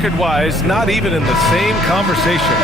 record-wise, not even in the same conversation.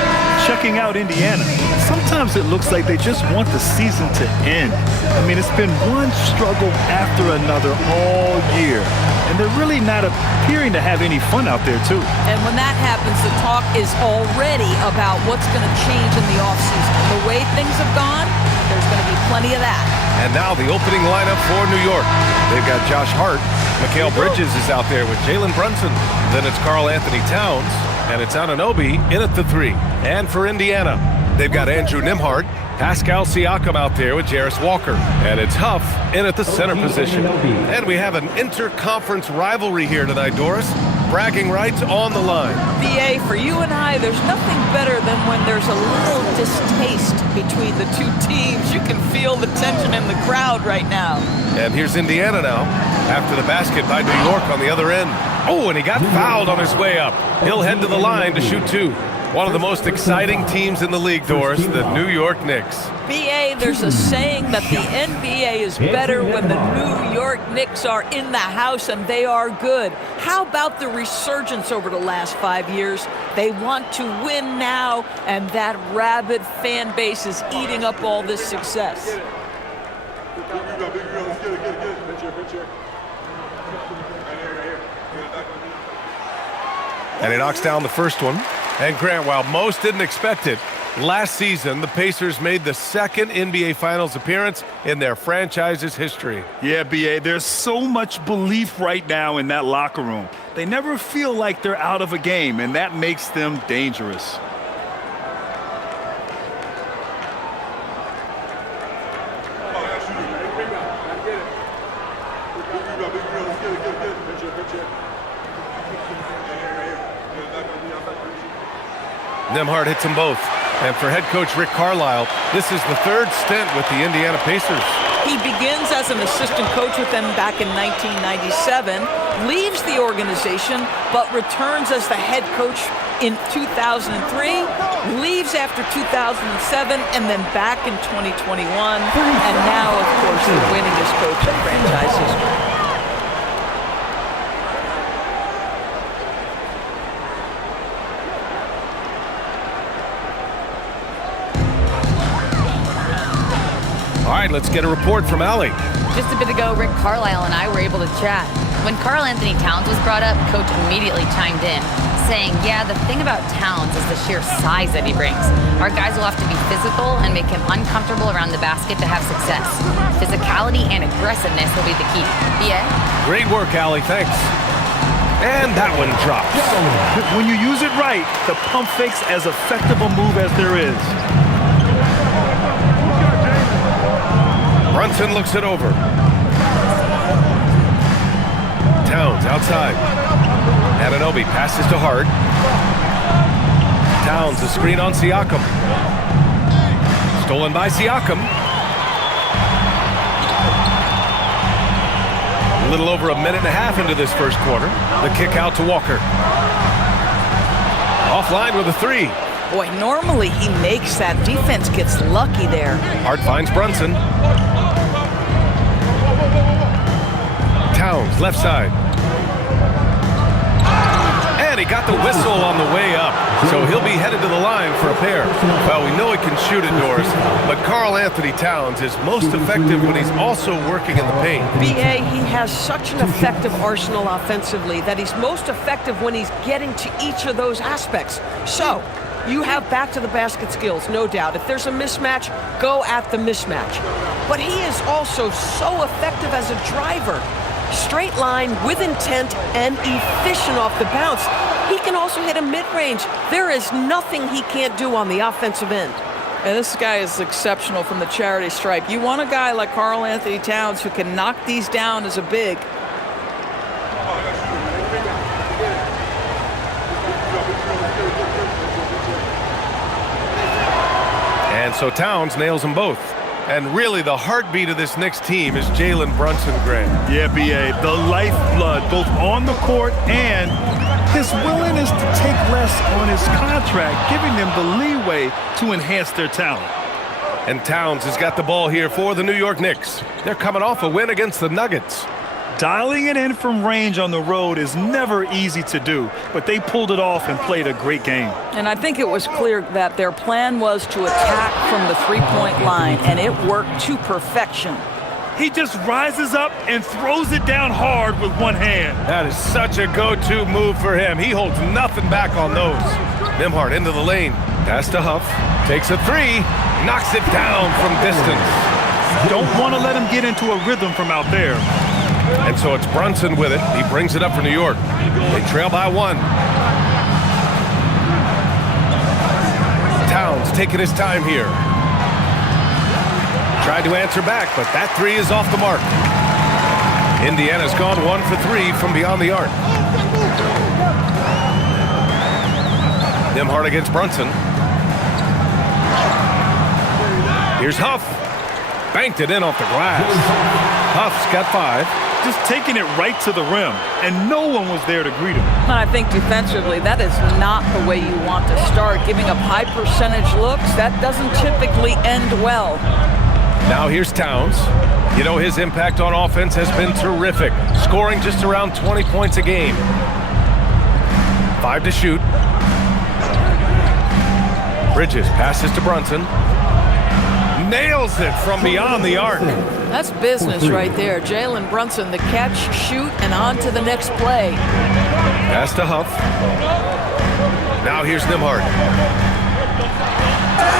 Checking out Indiana, sometimes it looks like they just want the season to end. I mean, it's been one struggle after another all year, and they're really not appearing to have any fun out there, too. And when that happens, the talk is already about what's going to change in the offseason. The way things have gone, there's going to be plenty of that. And now the opening lineup for New York. They've got Josh Hart. Mikal Bridges is out there with Jalen Brunson. Then it's Karl Anthony Towns. And it's Anunoby in at the 3. And for Indiana, they've got Andrew Nembhard, Pascal Siakam out there with Jarris Walker. And it's Huff in at the center position. And we have an interconference rivalry here tonight, Doris. Bragging rights on the line. BA, for you and I, there's nothing better than when there's a little distaste between the two teams. You can feel the tension in the crowd right now. And here's Indiana now, after the basket by New York on the other end. Oh, and he got fouled on his way up. He'll head to the line to shoot 2. One of the most exciting teams in the league, Doris, the New York Knicks. BA, there's a saying that the NBA is better when the New York Knicks are in the house, and they are good. How about the resurgence over the last 5 years? They want to win now, and that rabid fan base is eating up all this success. And he knocks down the first one. And Grant, while most didn't expect it, last season the Pacers made the second NBA Finals appearance in their franchise's history. Yeah, B.A., there's so much belief right now in that locker room. They never feel like they're out of a game, and that makes them dangerous. Nembhard hits them both. And for head coach Rick Carlisle, this is the 3rd stint with the Indiana Pacers. He begins as an assistant coach with them back in 1997, leaves the organization, but returns as the head coach in 2003, leaves after 2007, and then back in 2021, and now, of course, the winningest coach in franchise history. All right, let's get a report from Allie. Just a bit ago, Rick Carlisle and I were able to chat. When Karl Anthony Towns was brought up, Coach immediately chimed in, saying, yeah, the thing about Towns is the sheer size that he brings. Our guys will have to be physical and make him uncomfortable around the basket to have success. Physicality and aggressiveness will be the key. BA? Great work, Allie. Thanks. And that one drops. When you use it right, the pump fake's as effective a move as there is. Brunson looks it over. Towns outside. Anunoby passes to Hart. Towns, a screen on Siakam. Stolen by Siakam. A little over a minute and a half into this first quarter. The kick out to Walker. Offline with a 3. Boy, normally he makes that. Defense gets lucky there. Hart finds Brunson. Towns, left side. And he got the whistle on the way up. So he'll be headed to the line for a pair. Well, we know he can shoot it, Doris, but Karl Anthony Towns is most effective when he's also working in the paint. BA, he has such an effective arsenal offensively that he's most effective when he's getting to each of those aspects. So, you have back to the basket skills, no doubt. If there's a mismatch, go at the mismatch. But he is also so effective as a driver. Straight line, with intent, and efficient off the bounce. He can also hit a mid-range. There is nothing he can't do on the offensive end. And this guy is exceptional from the charity stripe. You want a guy like Karl Anthony Towns who can knock these down as a big. And so Towns nails them both. And really, the heartbeat of this Knicks team is Jalen Brunson, Grant. Yeah, B.A., the lifeblood, both on the court and his willingness to take less on his contract, giving them the leeway to enhance their talent. And Towns has got the ball here for the New York Knicks. They're coming off a win against the Nuggets. Dialing it in from range on the road is never easy to do, but they pulled it off and played a great game. And I think it was clear that their plan was to attack from the three-point line, and it worked to perfection. He just rises up and throws it down hard with one hand. That is such a go-to move for him. He holds nothing back on those. Nembhard into the lane. Pass to Huff. Takes a three. Knocks it down from distance. Don't want to let him get into a rhythm from out there. And so it's Brunson with it. He brings it up for New York. They trail by one. Towns taking his time here. Tried to answer back, but that three is off the mark. Indiana's gone 1 for 3 from beyond the arc. Nembhard against Brunson. Here's Huff. Banked it in off the glass. Huff's got 5. Just taking it right to the rim, and no one was there to greet him. And I think defensively, that is not the way you want to start. Giving up high percentage looks, that doesn't typically end well. Now here's Towns. You know, his impact on offense has been terrific, scoring just around 20 points a game. 5 to shoot. Bridges passes to Brunson. Nails it from beyond the arc. That's business right there. Jalen Brunson, the catch, shoot, and on to the next play. Pass to Huff. Now here's Nembhard.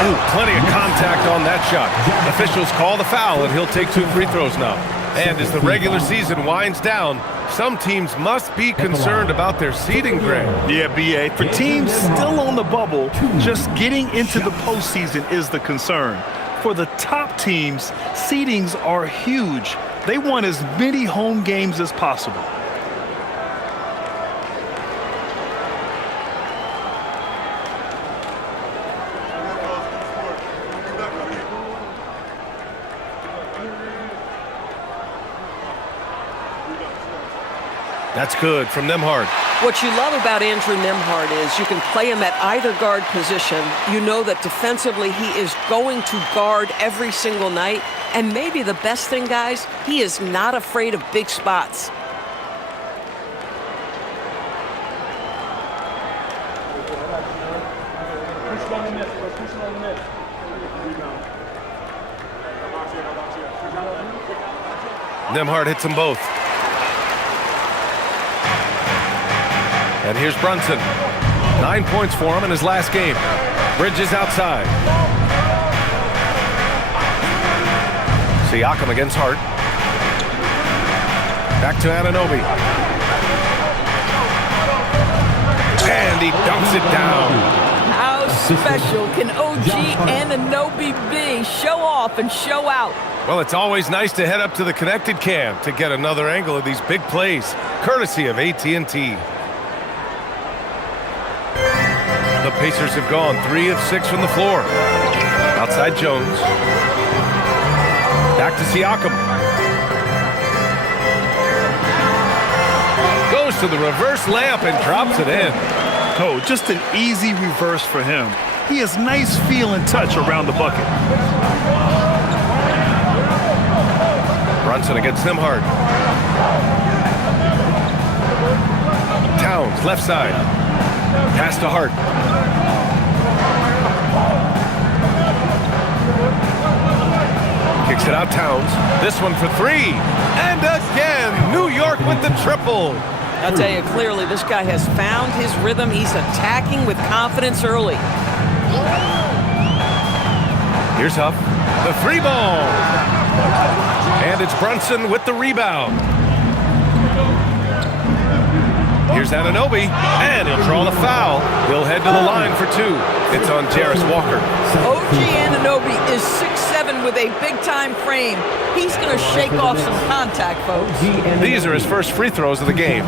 Ooh, plenty of contact on that shot. Officials call the foul, and he'll take 2 free throws now. And as the regular season winds down, some teams must be concerned about their seeding grade. Yeah, B.A. For teams still on the bubble, just getting into the postseason is the concern. For the top teams, seedings are huge. They want as many home games as possible. That's good from Nembhard. What you love about Andrew Nembhard is you can play him at either guard position. You know that defensively he is going to guard every single night. And maybe the best thing, guys, he is not afraid of big spots. Nembhard hits them both. And here's Brunson. 9 points for him in his last game. Bridges outside. Siakam against Hart. Back to Anunoby. And he dunks it down. How special can OG Anunoby be? Show off and show out. Well, it's always nice to head up to the Connected Cam to get another angle of these big plays, courtesy of AT&T. The Pacers have gone 3 of 6 from the floor. Outside Jones. Back to Siakam. Goes to the reverse layup and drops it in. Oh, just an easy reverse for him. He has nice feel and touch around the bucket. Brunson against Nembhard. Towns, left side. Pass to Hart. Kicks it out, Towns. This one for 3. And again, New York with the triple. I'll tell you clearly, this guy has found his rhythm. He's attacking with confidence early. Here's Huff. The 3 ball. And it's Brunson with the rebound. Here's Anunoby, and he'll draw the foul. He'll head to the line for 2. It's on Jarris Walker. OG Anunoby is 6'7" with a big-time frame. He's going to shake off some contact, folks. These are his first free throws of the game.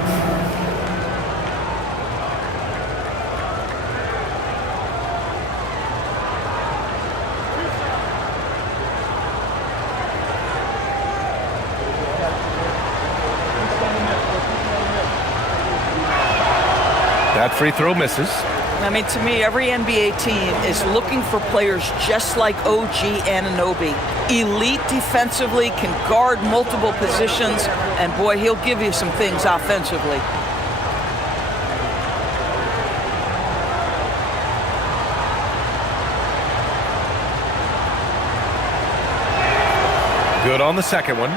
That free throw misses. I mean, to me, every NBA team is looking for players just like OG Anunoby. Elite defensively, can guard multiple positions, and boy, he'll give you some things offensively. Good on the second one.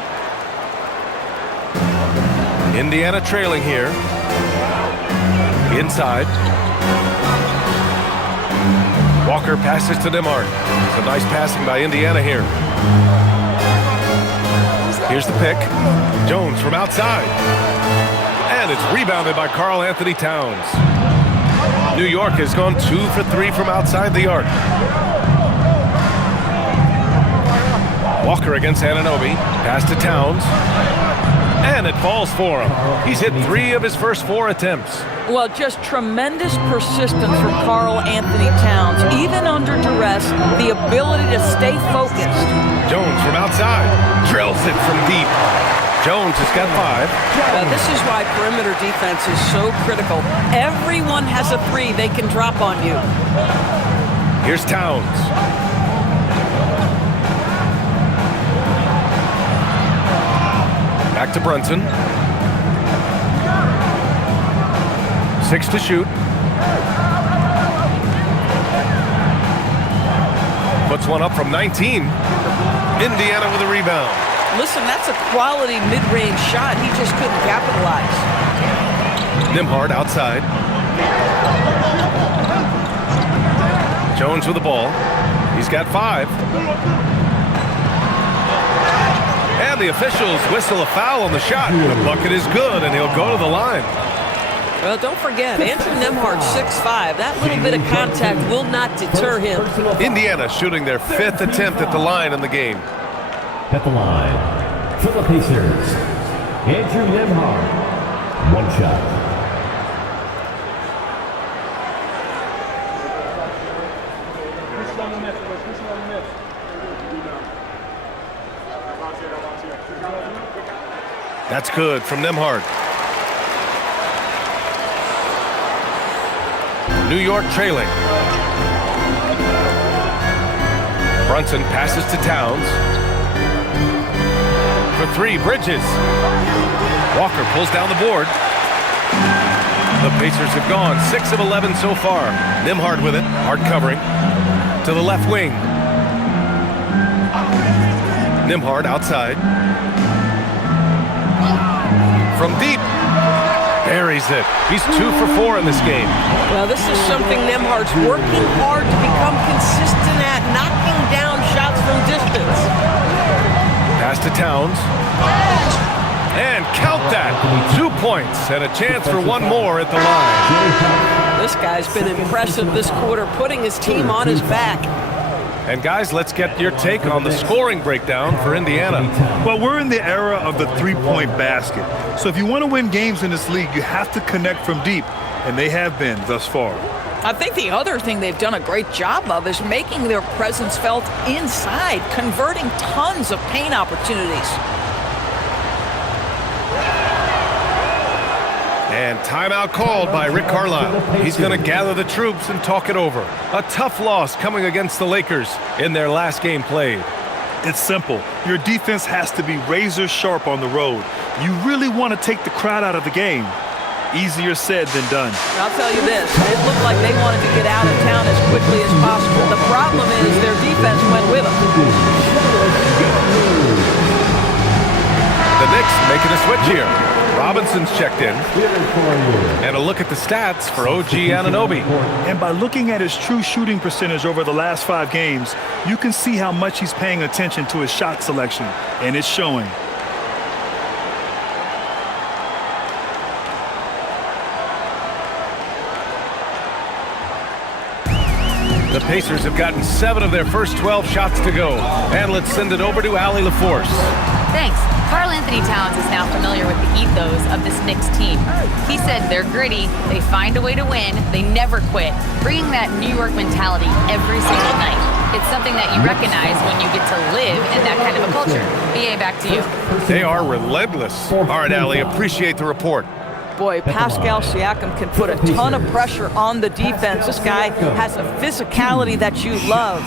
Indiana trailing here. Inside. Walker passes to Nembhard. Some nice passing by Indiana here. Here's the pick. Jones from outside. And it's rebounded by Karl Anthony Towns. New York has gone 2 for 3 from outside the arc. Walker against Anunoby. Pass to Towns. And it falls for him. He's hit 3 of his first 4 attempts. Well, just tremendous persistence from Karl Anthony Towns. Even under duress, the ability to stay focused. Jones from outside. Drills it from deep. Jones has got 5. Now, this is why perimeter defense is so critical. Everyone has a 3 they can drop on you. Here's Towns. Back to Brunson. 6 to shoot. Puts one up from 19. Indiana with a rebound. Listen, that's a quality mid-range shot. He just couldn't capitalize. Nembhard outside. Jones with the ball. He's got 5. And the officials whistle a foul on the shot. The bucket is good, and he'll go to the line. Well, don't forget, Andrew Nembhard, 6'5". That little bit of contact will not deter him. Indiana shooting their 5th attempt at the line in the game. At the line, for the Pacers, Andrew Nembhard, 1 shot. That's good from Nembhard. New York trailing. Brunson passes to Towns. For 3, Bridges. Walker pulls down the board. The Pacers have gone 6 of 11 so far. Nembhard with it, hard covering. To the left wing. Nembhard outside. From deep. Buries it. He's 2 for 4 in this game. Well, this is something Nembhard's working hard to become consistent at, knocking down shots from distance. Pass to Towns. And count that. 2 points and a chance for 1 more at the line. This guy's been impressive this quarter, putting his team on his back. And guys, let's get your take on the scoring breakdown for Indiana. Well, we're in the era of the three-point basket. So if you want to win games in this league, you have to connect from deep, and they have been thus far. I think the other thing they've done a great job of is making their presence felt inside, converting tons of paint opportunities. And timeout called by Rick Carlisle. He's going to gather the troops and talk it over. A tough loss coming against the Lakers in their last game played. It's simple. Your defense has to be razor sharp on the road. You really want to take the crowd out of the game. Easier said than done. I'll tell you this, it looked like they wanted to get out of town as quickly as possible. The problem is their defense went with them. The Knicks making a switch here. Robinson's checked in. And a look at the stats for OG Anunoby. And by looking at his true shooting percentage over the last 5 games, you can see how much he's paying attention to his shot selection, and it's showing. The Pacers have gotten 7 of their first 12 shots to go. And let's send it over to Allie LaForce. Thanks. Karl Anthony Towns is now familiar with the ethos of this Knicks team. He said they're gritty, they find a way to win, they never quit, bringing that New York mentality every single night. It's something that you recognize when you get to live in that kind of a culture. BA, back to you. They are relentless. All right, Allie, appreciate the report. Boy, Pascal Siakam can put a ton of pressure on the defense. This guy has a physicality that you love.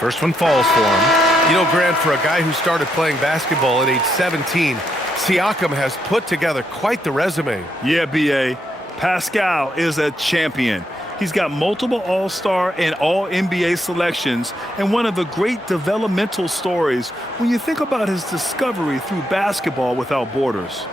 First one falls for him. You know, Grant, for a guy who started playing basketball at age 17, Siakam has put together quite the resume. Yeah, B.A. Pascal is a champion. He's got multiple All-Star and All-NBA selections, and one of the great developmental stories when you think about his discovery through basketball without borders.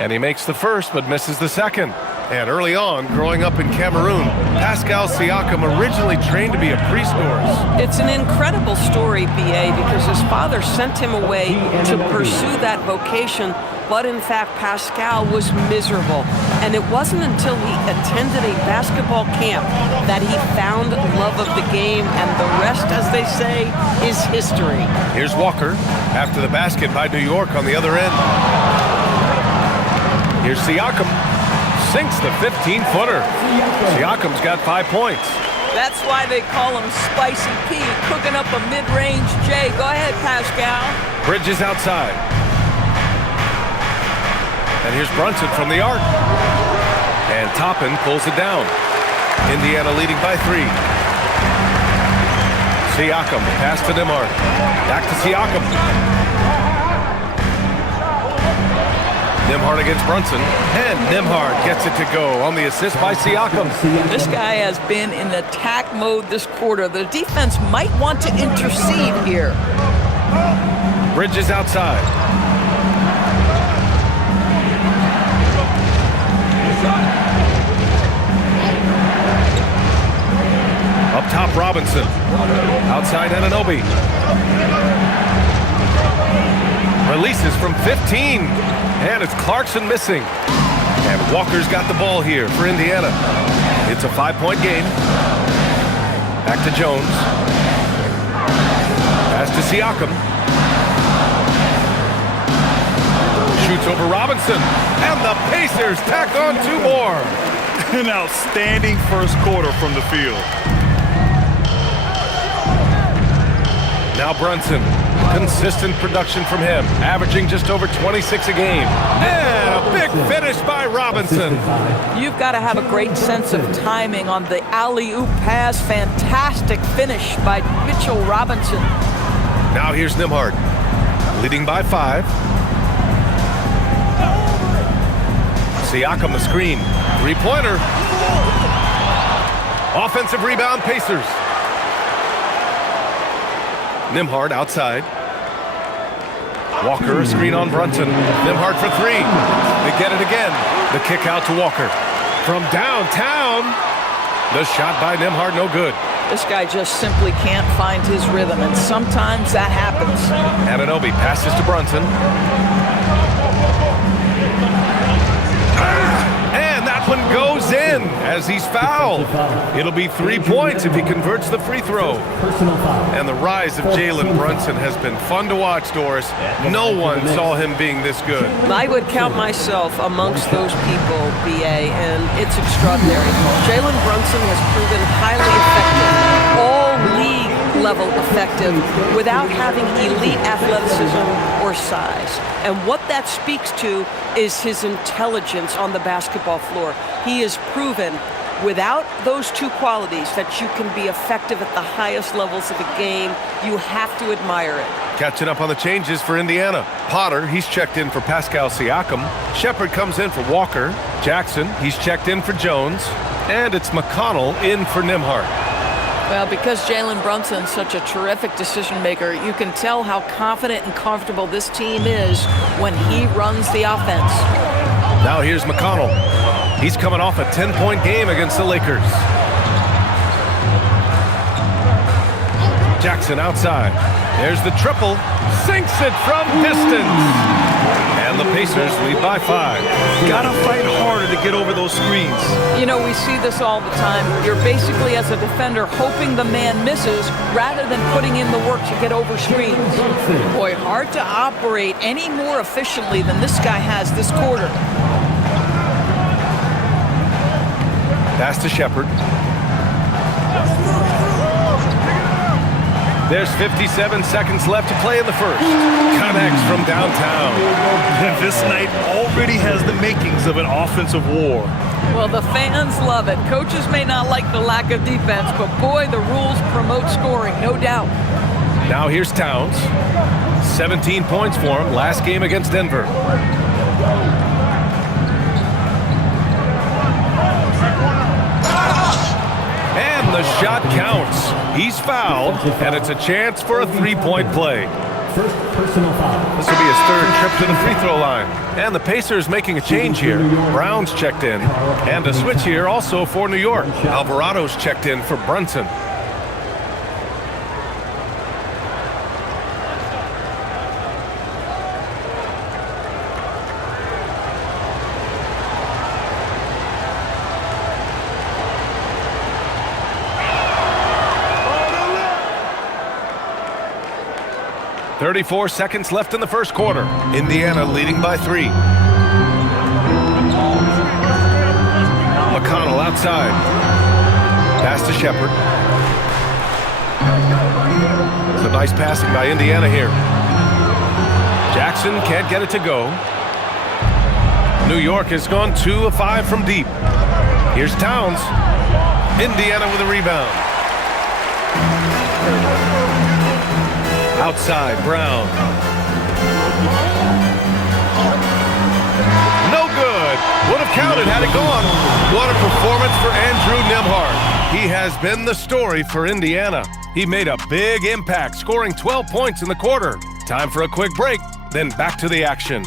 And he makes the first, but misses the second. And early on, growing up in Cameroon, Pascal Siakam originally trained to be a priest-horse. It's an incredible story, B.A., because his father sent him away to pursue that vocation, but in fact, Pascal was miserable. And it wasn't until he attended a basketball camp that he found love of the game, and the rest, as they say, is history. Here's Walker after the basket by New York on the other end. Here's Siakam. Sinks the 15-footer. Siakam's got 5 points. That's why they call him Spicy P, cooking up a mid-range J. Go ahead, Pascal. Bridges outside. And here's Brunson from the arc. And Toppin pulls it down. Indiana leading by 3. Siakam, pass to Nembhard. Back to Siakam. Nembhard against Brunson, and Nembhard gets it to go on the assist by Siakam. This guy has been in attack mode this quarter. The defense might want to intercede here. Bridges outside. Up top, Robinson. Outside, Anunoby. Releases from 15. And it's Clarkson missing. And Walker's got the ball here for Indiana. It's a 5-point game. Back to Jones. Pass to Siakam. Shoots over Robinson. And the Pacers tack on 2 more. An outstanding first quarter from the field. Now Brunson. Consistent production from him, averaging just over 26 a game. And a big finish by Robinson. You've got to have a great sense of timing on the alley-oop pass. Fantastic finish by Mitchell Robinson. Now here's Nembhard, leading by 5. Siakam the screen. 3-pointer. Offensive rebound, Pacers. Nembhard outside. Walker, a screen on Brunson. Nembhard for 3. They get it again. The kick out to Walker. From downtown. The shot by Nembhard, no good. This guy just simply can't find his rhythm, and sometimes that happens. Anunoby passes to Brunson. And that one goes in as he's fouled. It'll be 3 points if he converts the free throw. And the rise of Jalen Brunson has been fun to watch, Doris. No one saw him being this good. I would count myself amongst those people, B.A., and it's extraordinary. Jalen Brunson has proven highly effective, all league level effective, without having elite athleticism or size. And what that speaks to is his intelligence on the basketball floor. He has proven without those 2 qualities that you can be effective at the highest levels of the game. You have to admire it. Catching up on the changes for Indiana. Potter, he's checked in for Pascal Siakam. Shepard comes in for Walker. Jackson, he's checked in for Jones. And it's McConnell in for Nembhard. Well, because Jalen Brunson's such a terrific decision maker, you can tell how confident and comfortable this team is when he runs the offense. Now here's McConnell. He's coming off a 10-point game against the Lakers. Jackson outside. There's the triple. Sinks it from distance. And the Pacers lead by 5. Gotta fight harder to get over those screens. You know, we see this all the time. You're basically, as a defender, hoping the man misses rather than putting in the work to get over screens. Boy, hard to operate any more efficiently than this guy has this quarter. Pass to Shepard. There's 57 seconds left to play in the first. Connects from downtown. This night already has the makings of an offensive war. Well, the fans love it. Coaches may not like the lack of defense, but boy, the rules promote scoring, no doubt. Now here's Towns. 17 points for him last game against Denver. And the shot counts. He's fouled, and it's a chance for a three-point play. First personal foul. This will be his third trip to the free throw line. And the Pacers making a change here. Brown's checked in. And a switch here also for New York. Alvarado's checked in for Brunson. .34 seconds left in the first quarter. Indiana leading by 3. McConnell outside. Pass to Shepard. Some nice passing by Indiana here. Jackson can't get it to go. New York has gone 2 of 5 from deep. Here's Towns. Indiana with a rebound. Outside, Brown. No good. Would have counted had it gone. What a performance for Andrew Nembhard. He has been the story for Indiana. He made a big impact, scoring 12 points in the quarter. Time for a quick break, then back to the action.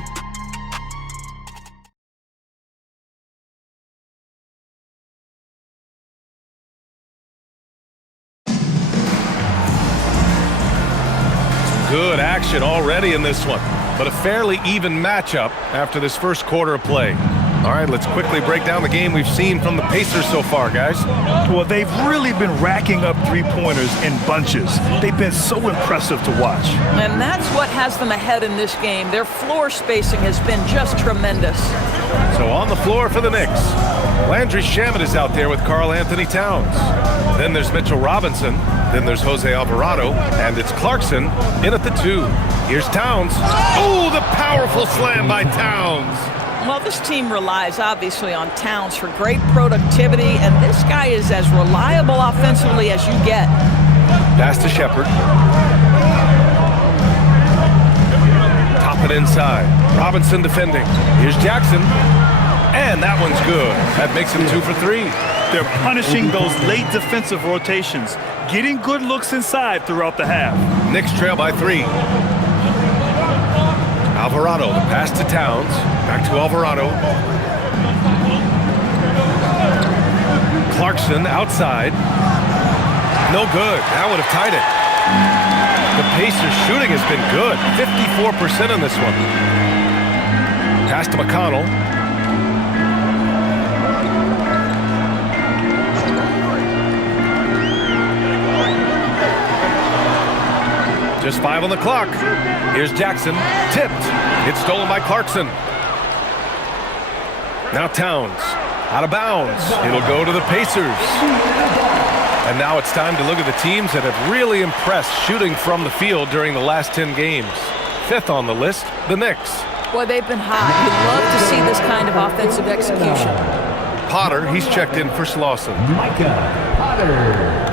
Good action already in this one, but a fairly even matchup after this first quarter of play. All right, let's quickly break down the game we've seen from the Pacers so far, guys. Well, they've really been racking up three-pointers in bunches. They've been so impressive to watch. And that's what has them ahead in this game. Their floor spacing has been just tremendous. So on the floor for the Knicks, Landry Shamet is out there with Karl Anthony Towns. Then there's Mitchell Robinson. Then there's Jose Alvarado. And it's Clarkson in at the 2. Here's Towns. Oh, the powerful slam by Towns. Well, this team relies obviously on Towns for great productivity, and this guy is as reliable offensively as you get. Pass to Shepard. Top it inside. Robinson defending. Here's Jackson. And that one's good. That makes him 2 for 3. They're punishing those late defensive rotations, getting good looks inside throughout the half. Knicks trail by 3. Alvarado, the pass to Towns. Back to Alvarado. Clarkson outside. No good. That would have tied it. The Pacers shooting has been good. 54% in this one. Pass to McConnell. Just 5 on the clock. Here's Jackson. Tipped. It's stolen by Clarkson. Now Towns. Out of bounds. It'll go to the Pacers. And now it's time to look at the teams that have really impressed shooting from the field during the last 10 games. 5th on the list, the Knicks. Boy, they've been hot. You'd love to see this kind of offensive execution. Potter, he's checked in for Slauson. Micah Potter.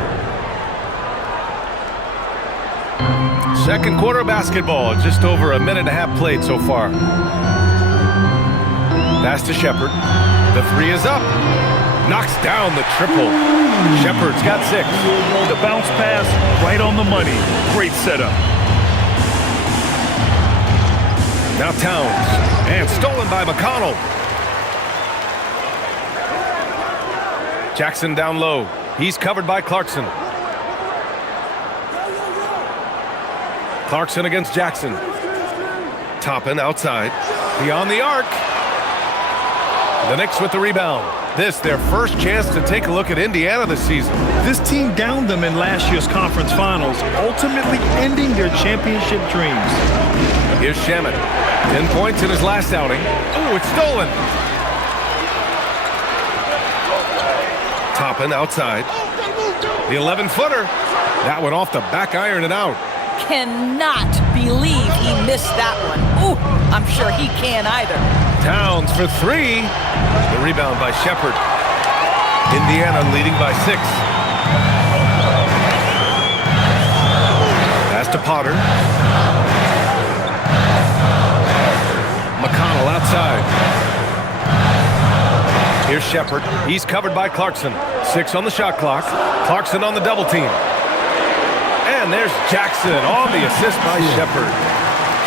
Second quarter basketball, just over a minute and a half played so far. Pass to Shepard. The 3 is up. Knocks down the triple. Shepard's got 6. The bounce pass right on the money. Great setup. Now Towns. And stolen by McConnell. Jackson down low. He's covered by Clarkson. Clarkson against Jackson. Toppin outside. Beyond the arc. The Knicks with the rebound. This their first chance to take a look at Indiana this season. This team downed them in last year's conference finals, ultimately ending their championship dreams. Here's Shamet. 10 points in his last outing. Oh, it's stolen. Toppin outside. The 11-footer. That one off the back iron and out. Cannot believe he missed that one. Ooh, I'm sure he can't either. Towns for 3. The rebound by Shepard. Indiana leading by 6. Pass to Potter. McConnell outside. Here's Shepard. He's covered by Clarkson. 6 on the shot clock. Clarkson on the double team. And there's Jackson on the assist by Shepard.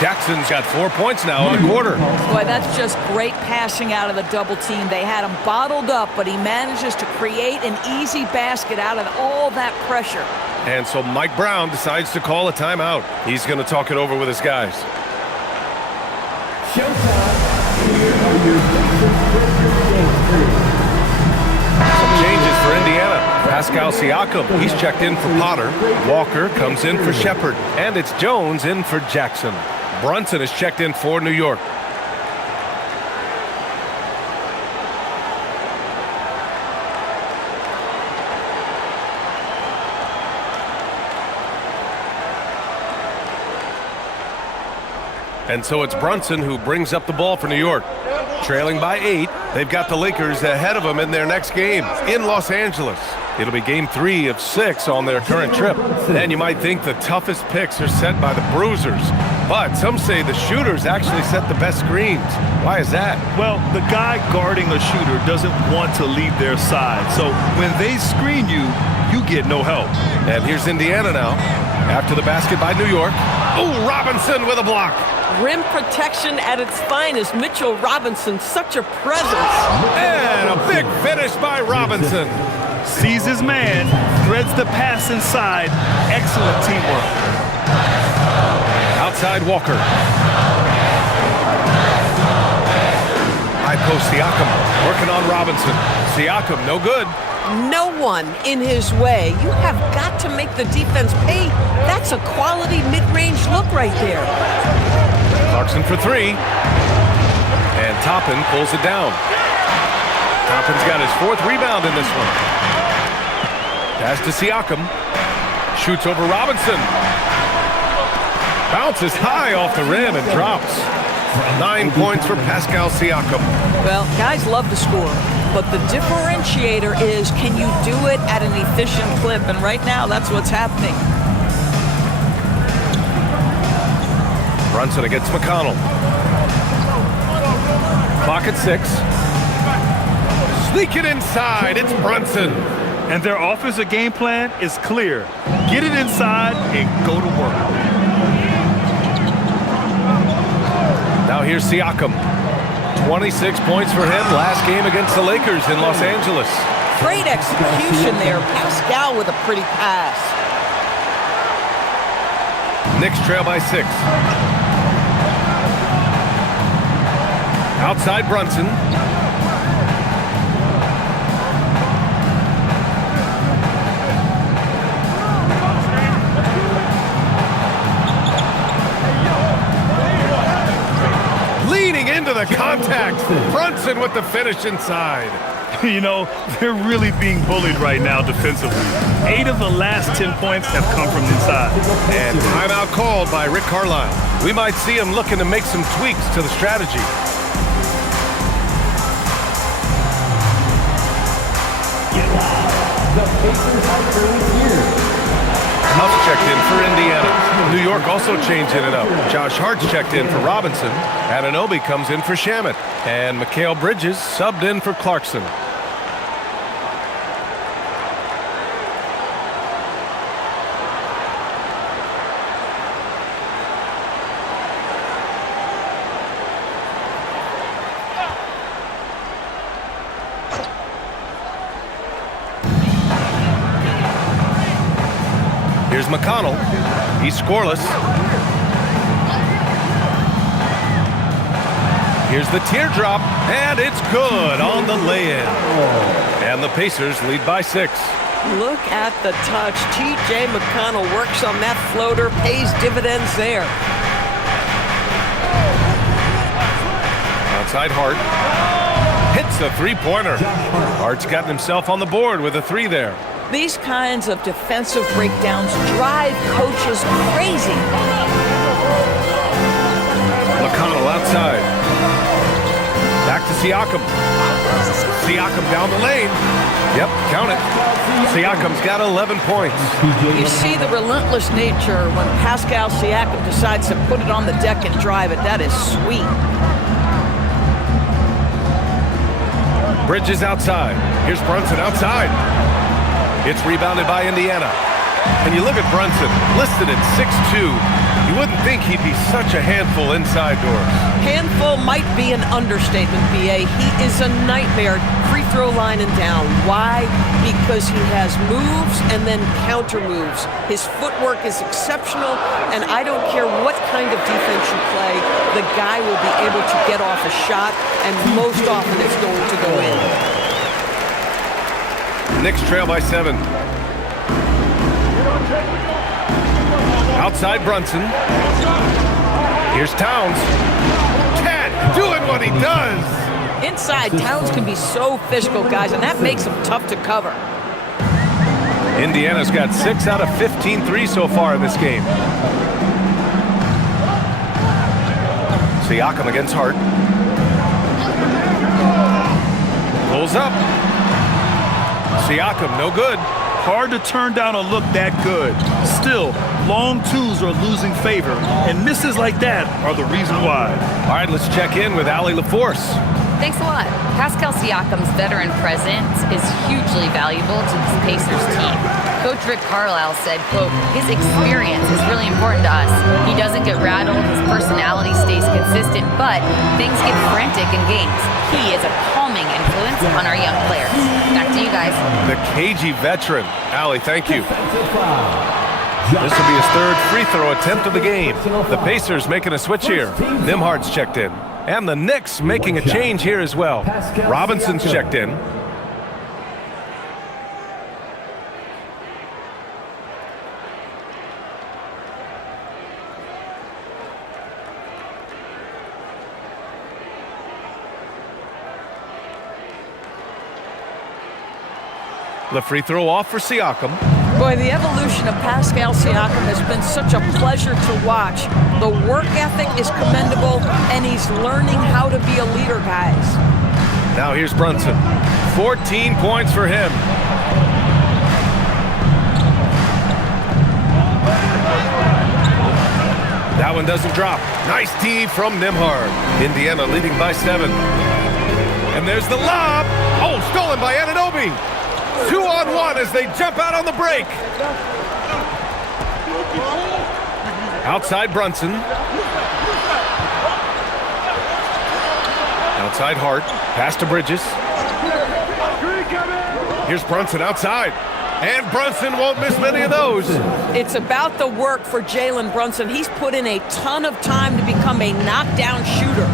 Jackson's got 4 points now in the quarter. Boy, that's just great passing out of the double team. They had him bottled up, but he manages to create an easy basket out of all that pressure. And so Mike Brown decides to call a timeout. He's going to talk it over with his guys. Some changes for Indiana. Pascal Siakam, he's checked in for Potter. Walker comes in for Shepard. And it's Jones in for Jackson. Brunson is checked in for New York. And so it's Brunson who brings up the ball for New York. Trailing by 8, they've got the Lakers ahead of them in their next game in Los Angeles. It'll be game 3 of 6 on their current trip. And you might think the toughest picks are set by the bruisers. But some say the shooters actually set the best screens. Why is that? Well, the guy guarding a shooter doesn't want to leave their side. So when they screen you, you get no help. And here's Indiana now. After the basket by New York. Oh, Robinson with a block. Rim protection at its finest. Mitchell Robinson, such a presence. And a big finish by Robinson. Sees his man, threads the pass inside. Excellent teamwork. Outside Walker. High post Siakam working on Robinson. Siakam no good. No one in his way. You have got to make the defense pay. That's a quality mid-range look right there. Clarkson for 3. And Toppin pulls it down. Toppin's got his 4th rebound in this one. Pass to Siakam. Shoots over Robinson. Bounces high off the rim and drops. 9 points for Pascal Siakam. Well, guys love to score, but the differentiator is, can you do it at an efficient clip? And right now, that's what's happening. Brunson against McConnell. Clock at 6. Sneak it inside. It's Brunson. And their offensive game plan is clear. Get it inside and go to work. Now here's Siakam. 26 points for him last game against the Lakers in Los Angeles. Great execution there. Pascal with a pretty pass. Knicks trail by 6. Outside Brunson. Leading into the contact. Brunson with the finish inside. You know, they're really being bullied right now defensively. 8 of the last 10 points have come from inside. And timeout called by Rick Carlisle. We might see him looking to make some tweaks to the strategy. Huff checked in for Indiana. New York also changing it up. Josh Hart's checked in for Robinson. Anunoby comes in for Shamet. And Mikal Bridges subbed in for Clarkson. Here's McConnell. He's scoreless. Here's the teardrop, and it's good on the lay-in. And the Pacers lead by 6. Look at the touch. T.J. McConnell works on that floater, pays dividends there. Outside Hart. Hits a three-pointer. Hart's gotten himself on the board with a 3 there. These kinds of defensive breakdowns drive coaches crazy. McConnell outside. Back to Siakam. Siakam down the lane. Yep, count it. Siakam's got 11 points. You see the relentless nature when Pascal Siakam decides to put it on the deck and drive it. That is sweet. Bridges outside. Here's Brunson outside. It's rebounded by Indiana. And you look at Brunson, listed at 6'2". You wouldn't think he'd be such a handful inside doors. Handful might be an understatement, B.A. He is a nightmare, free throw line and down. Why? Because he has moves and then counter moves. His footwork is exceptional, and I don't care what kind of defense you play, the guy will be able to get off a shot, and most often it's going to go in. Knicks trail by 7. Outside Brunson. Here's Towns. Cat doing what he does. Inside, Towns can be so physical, guys, and that makes him tough to cover. Indiana's got 6 out of 15 threes so far in this game. Siakam against Hart. Pulls up. Siakam, no good. Hard to turn down a look that good. Still, long twos are losing favor, and misses like that are the reason why. All right, let's check in with Allie LaForce. Thanks a lot. Pascal Siakam's veteran presence is hugely valuable to this Pacers team. Coach Rick Carlisle said, quote, his experience is really important to us. He doesn't get rattled, his personality stays consistent, but things get frantic in games. He is a calming influence on our young players. Back to you guys. The cagey veteran. Allie, thank you. This will be his 3rd free throw attempt of the game. The Pacers making a switch here. Nimhard's checked in. And the Knicks making a change here as well. Robinson's checked in. The free throw off for Siakam. Boy, the evolution of Pascal Siakam has been such a pleasure to watch. The work ethic is commendable, and he's learning how to be a leader, guys. Now here's Brunson. 14 points for him. That one doesn't drop. Nice D from Nimhard. Indiana leading by 7. And there's the lob. Oh, stolen by Anunoby. 2-on-1 as they jump out on the break. Outside Brunson. Outside Hart. Pass to Bridges. Here's Brunson outside. And Brunson won't miss many of those. It's about the work for Jalen Brunson. He's put in a ton of time to become a knockdown shooter.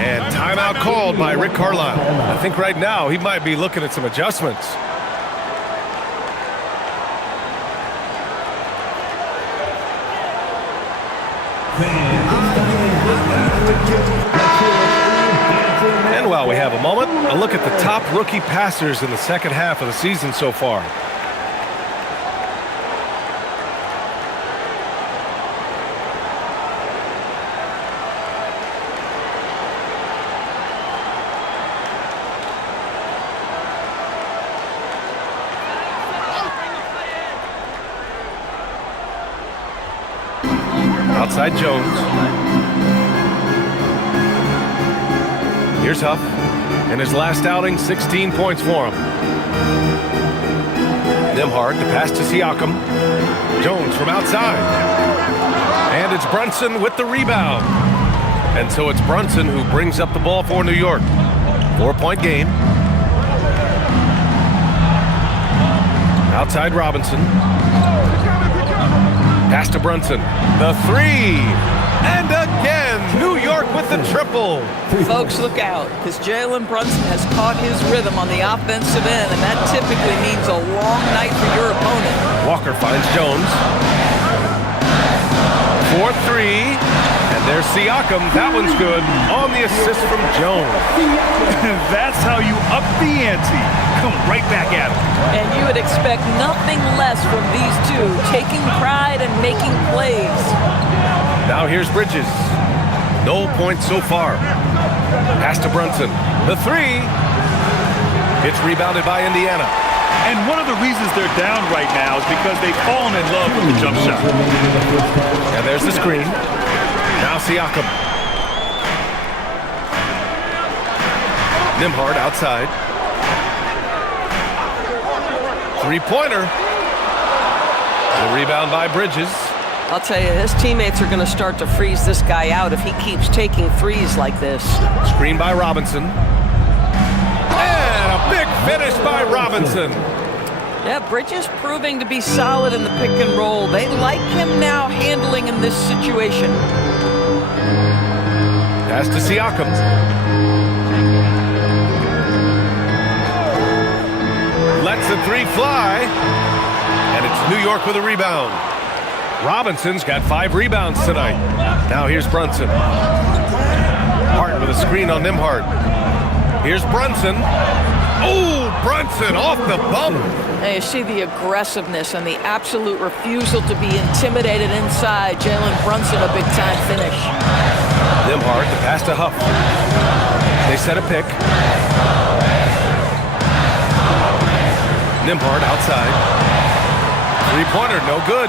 And timeout called by Rick Carlisle. I think right now he might be looking at some adjustments. And while we have a moment, a look at the top rookie passers in the second half of the season so far. Outside Jones. Here's Huff. In his last outing, 16 points for him. Nimhard, the pass to Siakam. Jones from outside. And it's Brunson with the rebound. And so it's Brunson who brings up the ball for New York. 4-point game. Outside Robinson. Pass to Brunson. The 3. And again, New York with the triple. Folks, look out, because Jalen Brunson has caught his rhythm on the offensive end, and that typically means a long night for your opponent. Walker finds Jones. 4-3, and there's Siakam. That one's good on the assist from Jones. That's how you up the ante. Come right back at him. And you would expect nothing less from these two, taking pride and making plays. Now here's Bridges. No points so far. Pass to Brunson. The three. It's rebounded by Indiana. And one of the reasons they're down right now is because they've fallen in love with the jump shot. And there's the screen. Now Siakam. Nembhard outside. Three-pointer. The rebound by Bridges. I'll tell you, his teammates are going to start to freeze this guy out if he keeps taking threes like this. Screen by Robinson. And a big finish by Robinson. Yeah, Bridges proving to be solid in the pick and roll. They like him now handling in this situation. Pass to Siakam. Lets the three fly. And it's New York with a rebound. Robinson's got 5 rebounds tonight. Now here's Brunson. Hart with a screen on Nembhard. Here's Brunson. Oh, Brunson off the bump. And you see the aggressiveness and the absolute refusal to be intimidated inside. Jalen Brunson, a big-time finish. Nembhard, the pass to Huff. They set a pick. Nembhard outside. Three-pointer, no good.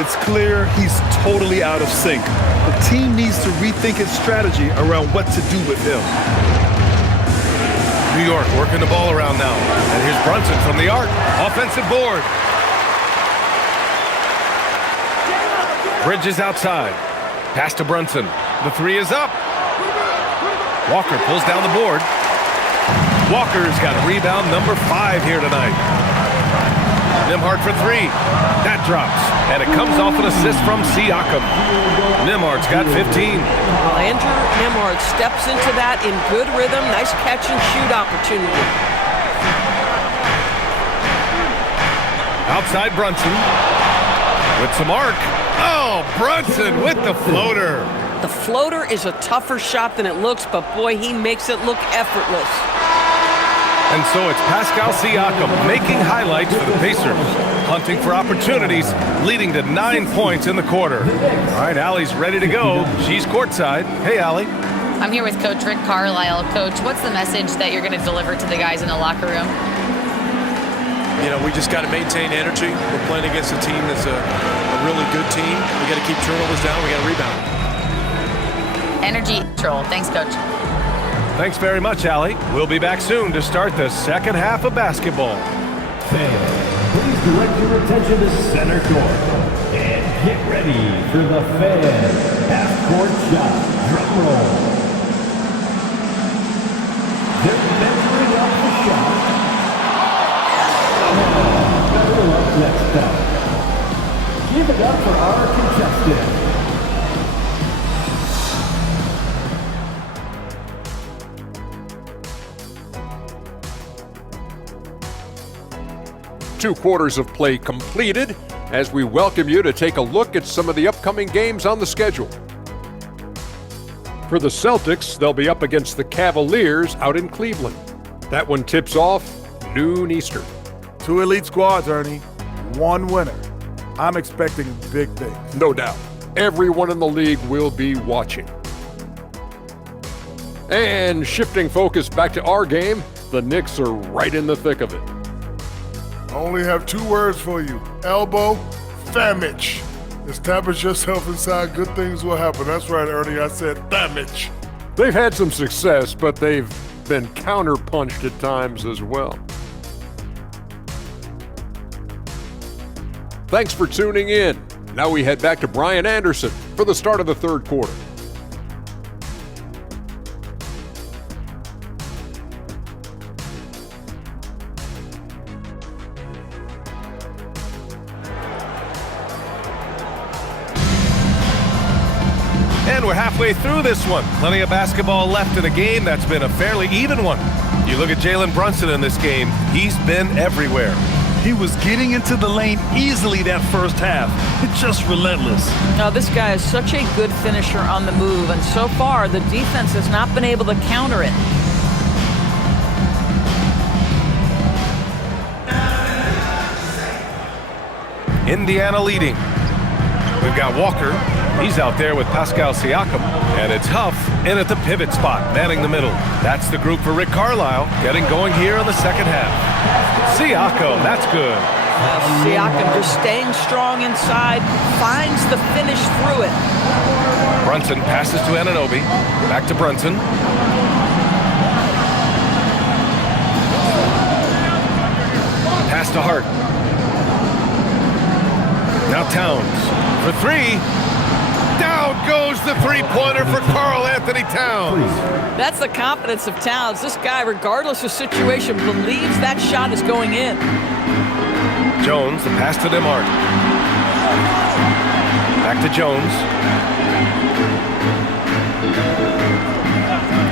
It's clear he's totally out of sync. The team needs to rethink its strategy around what to do with him. New York working the ball around now. And here's Brunson from the arc. Offensive board. Bridges outside. Pass to Brunson. The three is up. Walker pulls down the board. Walker's got rebound number 5 here tonight. Nembhard for 3. That drops. And it comes off an assist from Siakam. Nembhard's got 15. Andrew Nembhard steps into that in good rhythm. Nice catch and shoot opportunity. Outside Brunson. With some arc. Oh, Brunson with the floater. The floater is a tougher shot than it looks, but boy, he makes it look effortless. And so it's Pascal Siakam making highlights for the Pacers, hunting for opportunities, leading to 9 points in the quarter. All right, Allie's ready to go. She's courtside. Hey, Allie. I'm here with Coach Rick Carlisle. Coach, what's the message that you're going to deliver to the guys in the locker room? You know, we just got to maintain energy. We're playing against a team that's a really good team. We got to keep turnovers down. We got to rebound. Energy control. Thanks, Coach. Thanks very much, Allie. We'll be back soon to start the second half of basketball. Fans, please direct your attention to center court. And get ready for the fan half-court shot. Drum roll. They're measuring up the shot. Better luck next time. Give it up for our contestant. Two quarters of play completed as we welcome you to take a look at some of the upcoming games on the schedule. For the Celtics, they'll be up against the Cavaliers out in Cleveland. That one tips off noon Eastern. 2 elite squads, Ernie. 1 winner. I'm expecting big things. No doubt. Everyone in the league will be watching. And shifting focus back to our game, the Knicks are right in the thick of it. I only have 2 words for you. Elbow, damage. Establish yourself inside, good things will happen. That's right, Ernie, I said damage. They've had some success, but they've been counterpunched at times as well. Thanks for tuning in. Now we head back to Brian Anderson for the start of the third quarter. And we're halfway through this one. Plenty of basketball left in a game that's been a fairly even one. You look at Jalen Brunson in this game, he's been everywhere. He was getting into the lane easily that first half. It's just relentless. Now, this guy is such a good finisher on the move, and so far the defense has not been able to counter it. Indiana leading. We've got Walker. He's out there with Pascal Siakam. And it's Huff in at the pivot spot, manning the middle. That's the group for Rick Carlisle, getting going here in the second half. Siakam, that's good. Siakam just staying strong inside, finds the finish through it. Brunson passes to Anunoby. Back to Brunson. Pass to Hart. Now Towns for three. Down goes the three-pointer for Karl Anthony Towns. That's the confidence of Towns. This guy, regardless of situation, believes that shot is going in. Jones, the pass to Demart. Back to Jones.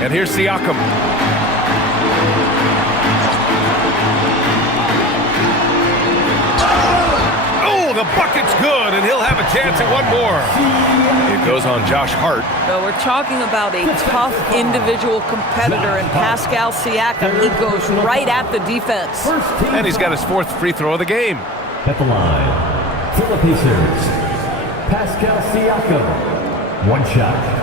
And here's Siakam. The bucket's good, and he'll have a chance at one more. It goes on Josh Hart. So we're talking about a tough individual competitor in Pascal Siakam. He goes right at the defense. And he's got his fourth free throw of the game. At the line, for the Pacers, Pascal Siakam. One shot.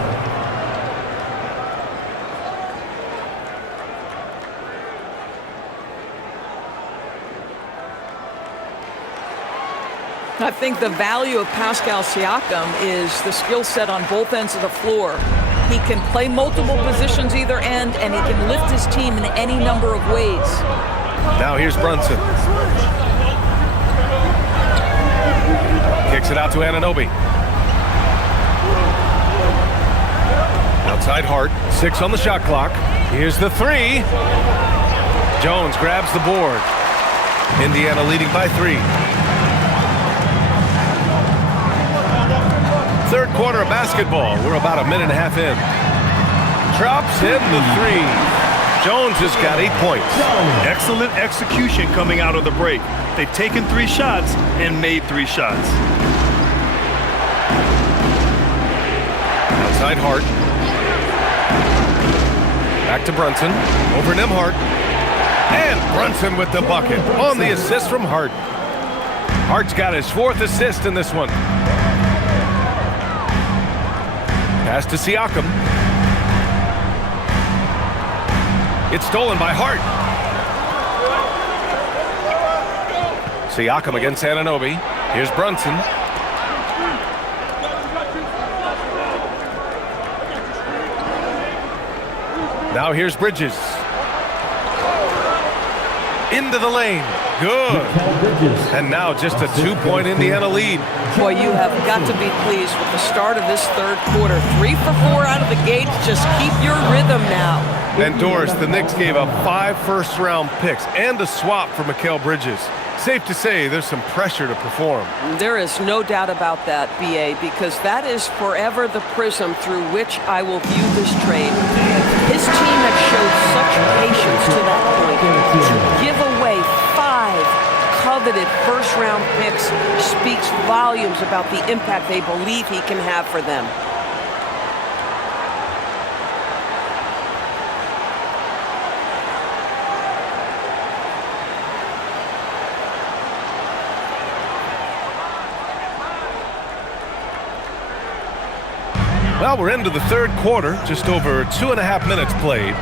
I think the value of Pascal Siakam is the skill set on both ends of the floor. He can play multiple positions either end, and he can lift his team in any number of ways. Now here's Brunson. Kicks it out to Anunoby. Outside Hart, 6 on the shot clock. Here's the three. Jones grabs the board. Indiana leading by 3. Third quarter of basketball. We're about a minute and a half in. Drops in the three. Jones has got 8 points. Excellent execution coming out of the break. They've taken 3 shots and made 3 shots. Outside Hart. Back to Brunson. Over Nembhard. And Brunson with the bucket on the assist from Hart. Hart's got his 4th assist in this one. Pass to Siakam. It's stolen by Hart. Siakam against Anunoby. Here's Brunson. Now here's Bridges. Into the lane. Good. And now just a 2-point Indiana lead. Boy, you have got to be pleased with the start of this third quarter. 3 for 4 out of the gate. Just keep your rhythm now. And Doris, the Knicks gave up 5 first-round picks and a swap for Mikal Bridges. Safe to say there's some pressure to perform. There is no doubt about that, B.A., because that is forever the prism through which I will view this trade. His team had showed such patience to that point. To give away 5 coveted first-round picks speaks volumes about the impact they believe he can have for them. Well, we're into the third quarter, just over 2.5 minutes played.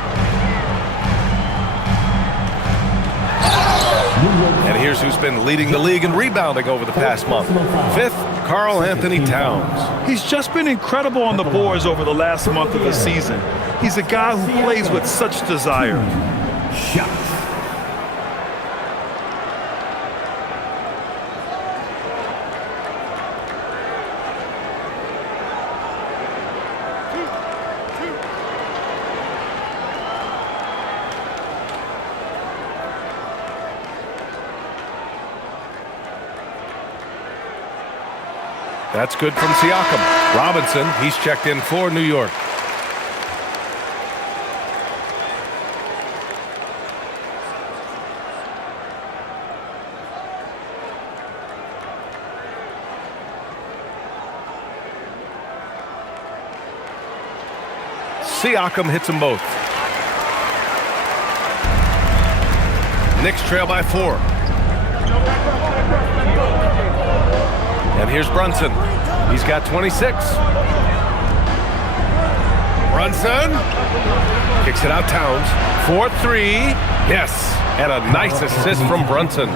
And here's who's been leading the league in rebounding over the past month. 5th, Karl Anthony Towns. He's just been incredible on the boards over the last month of the season. He's a guy who plays with such desire. Shots. That's good from Siakam. Robinson, he's checked in for New York. Siakam hits them both. Knicks trail by 4. And here's Brunson. He's got 26. Brunson kicks it out Towns. 4-3. Yes. And a nice assist from Brunson.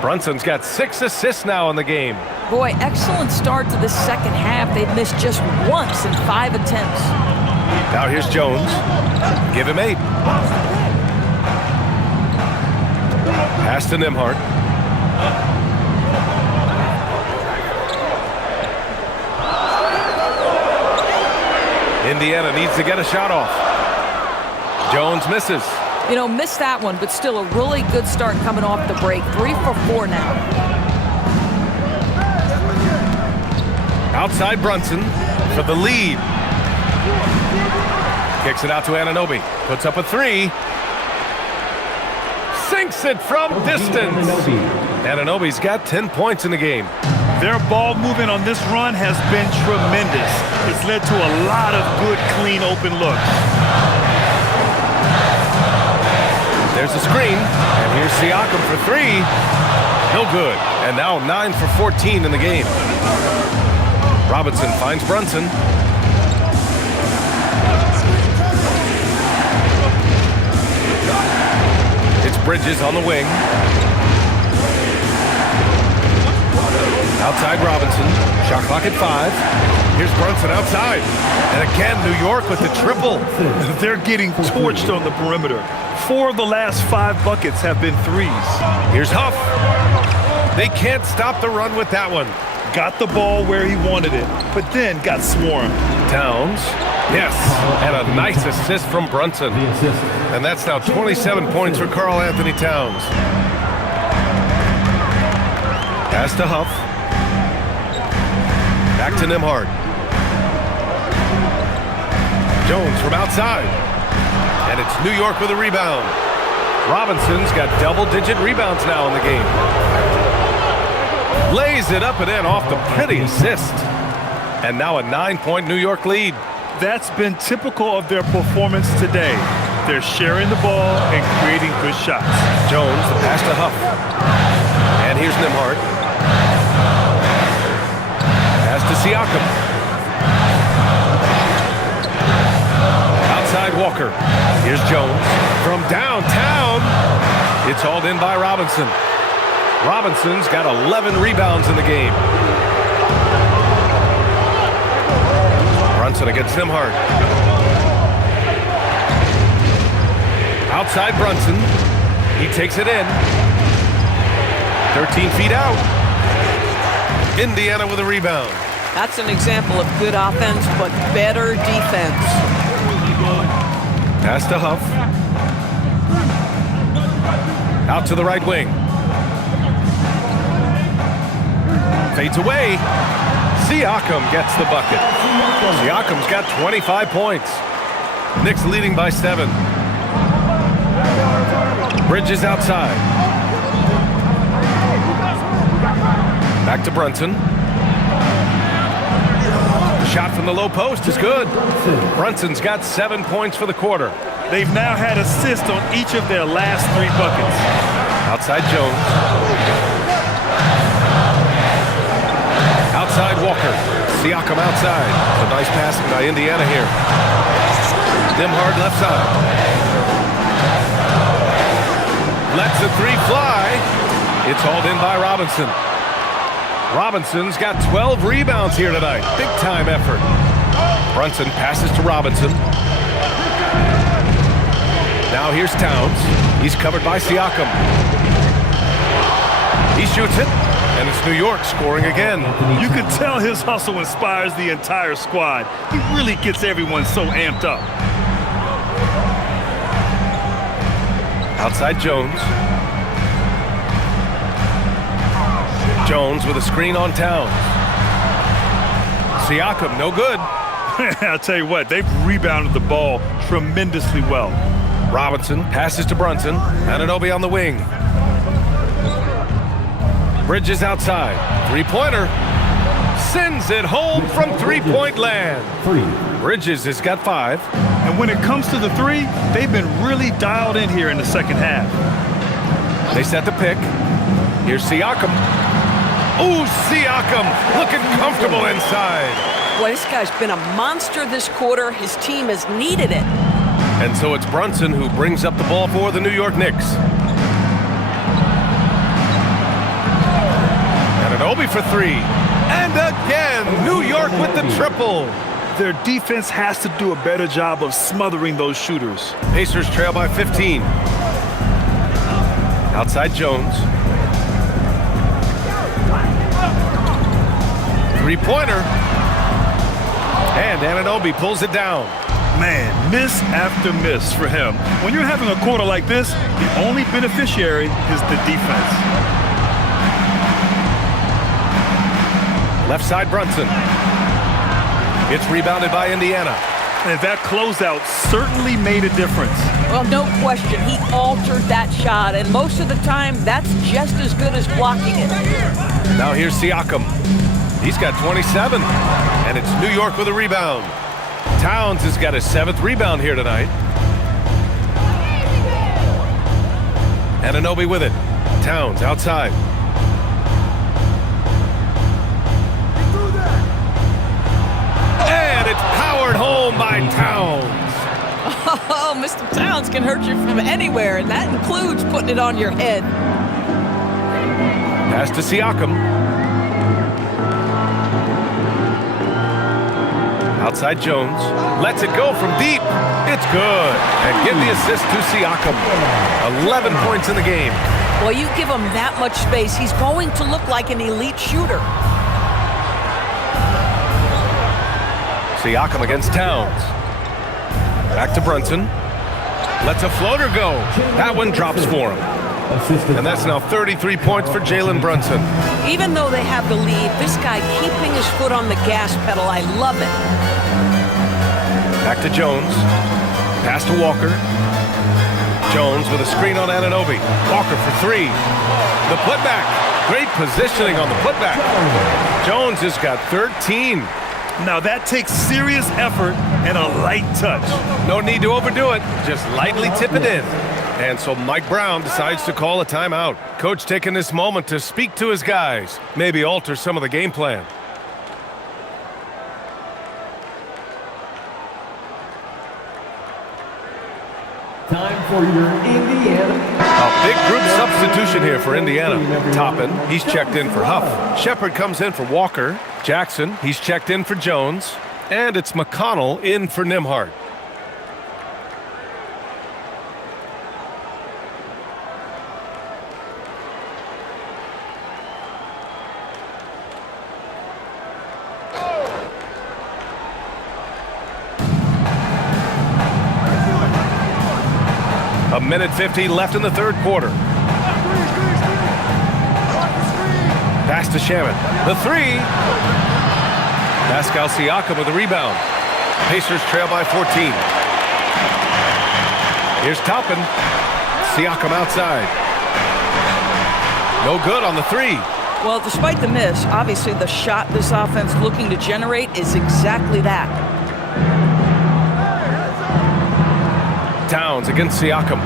Brunson's got 6 assists now in the game. Boy, excellent start to the second half. They've missed just once in 5 attempts. Now here's Jones. Give him 8. Pass to Nembhard. Indiana needs to get a shot off. Jones misses. You know, missed that one, but still a really good start coming off the break. 3 for 4 now. Outside Brunson for the lead. Kicks it out to Anunoby. Puts up a 3. Sinks it from distance. Anunoby's got 10 points in the game. Their ball movement on this run has been tremendous. It's led to a lot of good, clean, open looks. There's a screen, and here's Siakam for 3. No good. And now 9 for 14 in the game. Robinson finds Brunson. It's Bridges on the wing. Outside Robinson. Shot clock at 5. Here's Brunson outside. And again, New York with the triple. They're getting torched on the perimeter. 4 of the last 5 buckets have been threes. Here's Huff. They can't stop the run with that one. Got the ball where he wanted it, but then got swarmed. Towns. Yes. And a nice assist from Brunson. And that's now 27 points for Karl Anthony Towns. Pass to Huff. Back to Nembhard. Jones from outside. And it's New York with a rebound. Robinson's got double-digit rebounds now in the game. Lays it up and in off the pretty assist. And now a 9-point New York lead. That's been typical of their performance today. They're sharing the ball and creating good shots. Jones, the pass to Huff. And here's Nembhard. Pass to Siakam. Outside Walker. Here's Jones. From downtown. It's hauled in by Robinson. Robinson's got 11 rebounds in the game. Brunson against Nembhard. Outside Brunson. He takes it in. 13 feet out. Indiana with a rebound. That's an example of good offense, but better defense. Pass to Huff. Out to the right wing. Fades away. Siakam gets the bucket. Siakam's got 25 points. Knicks leading by 7. Bridges outside. Back to Brunson. The shot from the low post is good. Brunson's got 7 points for the quarter. They've now had assists on each of their last 3 buckets. Outside Jones. Outside Walker. Siakam outside. A nice passing by Indiana here. Nembhard left side. Lets the 3 fly. It's hauled in by Robinson. Robinson's got 12 rebounds here tonight. Big time effort. Brunson passes to Robinson. Now here's Towns. He's covered by Siakam. He shoots it, and it's New York scoring again. You can tell his hustle inspires the entire squad. He really gets everyone so amped up. Outside Jones. Jones with a screen on Towns. Siakam, no good. I'll tell you what, they've rebounded the ball tremendously well. Robinson passes to Brunson. Anunoby on the wing. Bridges outside. Three-pointer. Sends it home from three-point land. Bridges has got 5. And when it comes to the three, they've been really dialed in here in the second half. They set the pick. Here's Siakam. Ooh, Siakam looking comfortable inside. Well, this guy's been a monster this quarter. His team has needed it. And so it's Brunson who brings up the ball for the New York Knicks. Anunoby for 3. And again, New York with the triple. Their defense has to do a better job of smothering those shooters. Pacers trail by 15. Outside Jones. Three-pointer. And Anunoby pulls it down. Man, miss after miss for him. When you're having a quarter like this, the only beneficiary is the defense. Left side Brunson. It's rebounded by Indiana. And that closeout certainly made a difference. Well, no question. He altered that shot, and most of the time, that's just as good as blocking it. Now here's Siakam. He's got 27, and it's New York with a rebound. Towns has got his 7th rebound here tonight. Anunoby with it. Towns outside. And it's powered home by Towns. Oh, Mr. Towns can hurt you from anywhere, and that includes putting it on your head. Pass to Siakam. Outside Jones. Lets it go from deep. It's good. And give the assist to Siakam. 11 points in the game. Well, you give him that much space, he's going to look like an elite shooter. Siakam against Towns. Back to Brunson. Lets a floater go. That one drops for him. And that's now 33 points for Jalen Brunson. Even though they have the lead, this guy keeping his foot on the gas pedal, I love it. Back to Jones. Pass to Walker. Jones with a screen on Anunoby. Walker for 3. The putback. Great positioning on the putback. Jones has got 13. Now that takes serious effort and a light touch. No need to overdo it. Just lightly tip it in. And so Mike Brown decides to call a timeout. Coach taking this moment to speak to his guys. Maybe alter some of the game plan. Time for your Indiana. A big group substitution here for Indiana. Toppin, he's checked in for Huff. Shepard comes in for Walker. Jackson, he's checked in for Jones. And it's McConnell in for Nembhard. A minute 50 left in the third quarter. Pass to Shaman. The 3. Pascal Siakam with the rebound. Pacers trail by 14. Here's Toppin. Siakam outside. No good on the 3. Well, despite the miss, obviously the shot this offense looking to generate is exactly that. Towns against Siakam.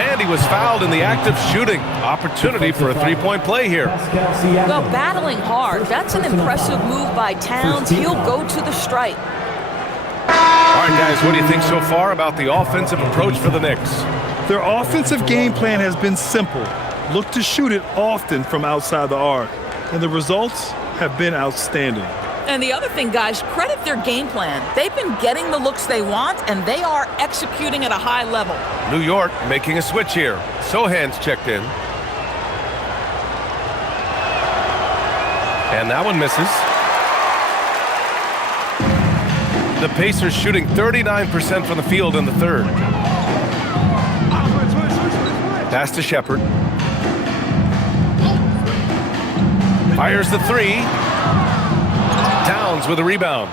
And he was fouled in the act of shooting. Opportunity for a three-point play here. Well, battling hard. That's an impressive move by Towns. He'll go to the stripe. All right, guys, what do you think so far about the offensive approach for the Knicks? Their offensive game plan has been simple. Look to shoot it often from outside the arc. And the results have been outstanding. And the other thing, guys, credit their game plan. They've been getting the looks they want, and they are executing at a high level. New York making a switch here. Sohan's checked in. And that one misses. The Pacers shooting 39% from the field in the third. Pass to Shepard. Fires the 3. Towns with a rebound.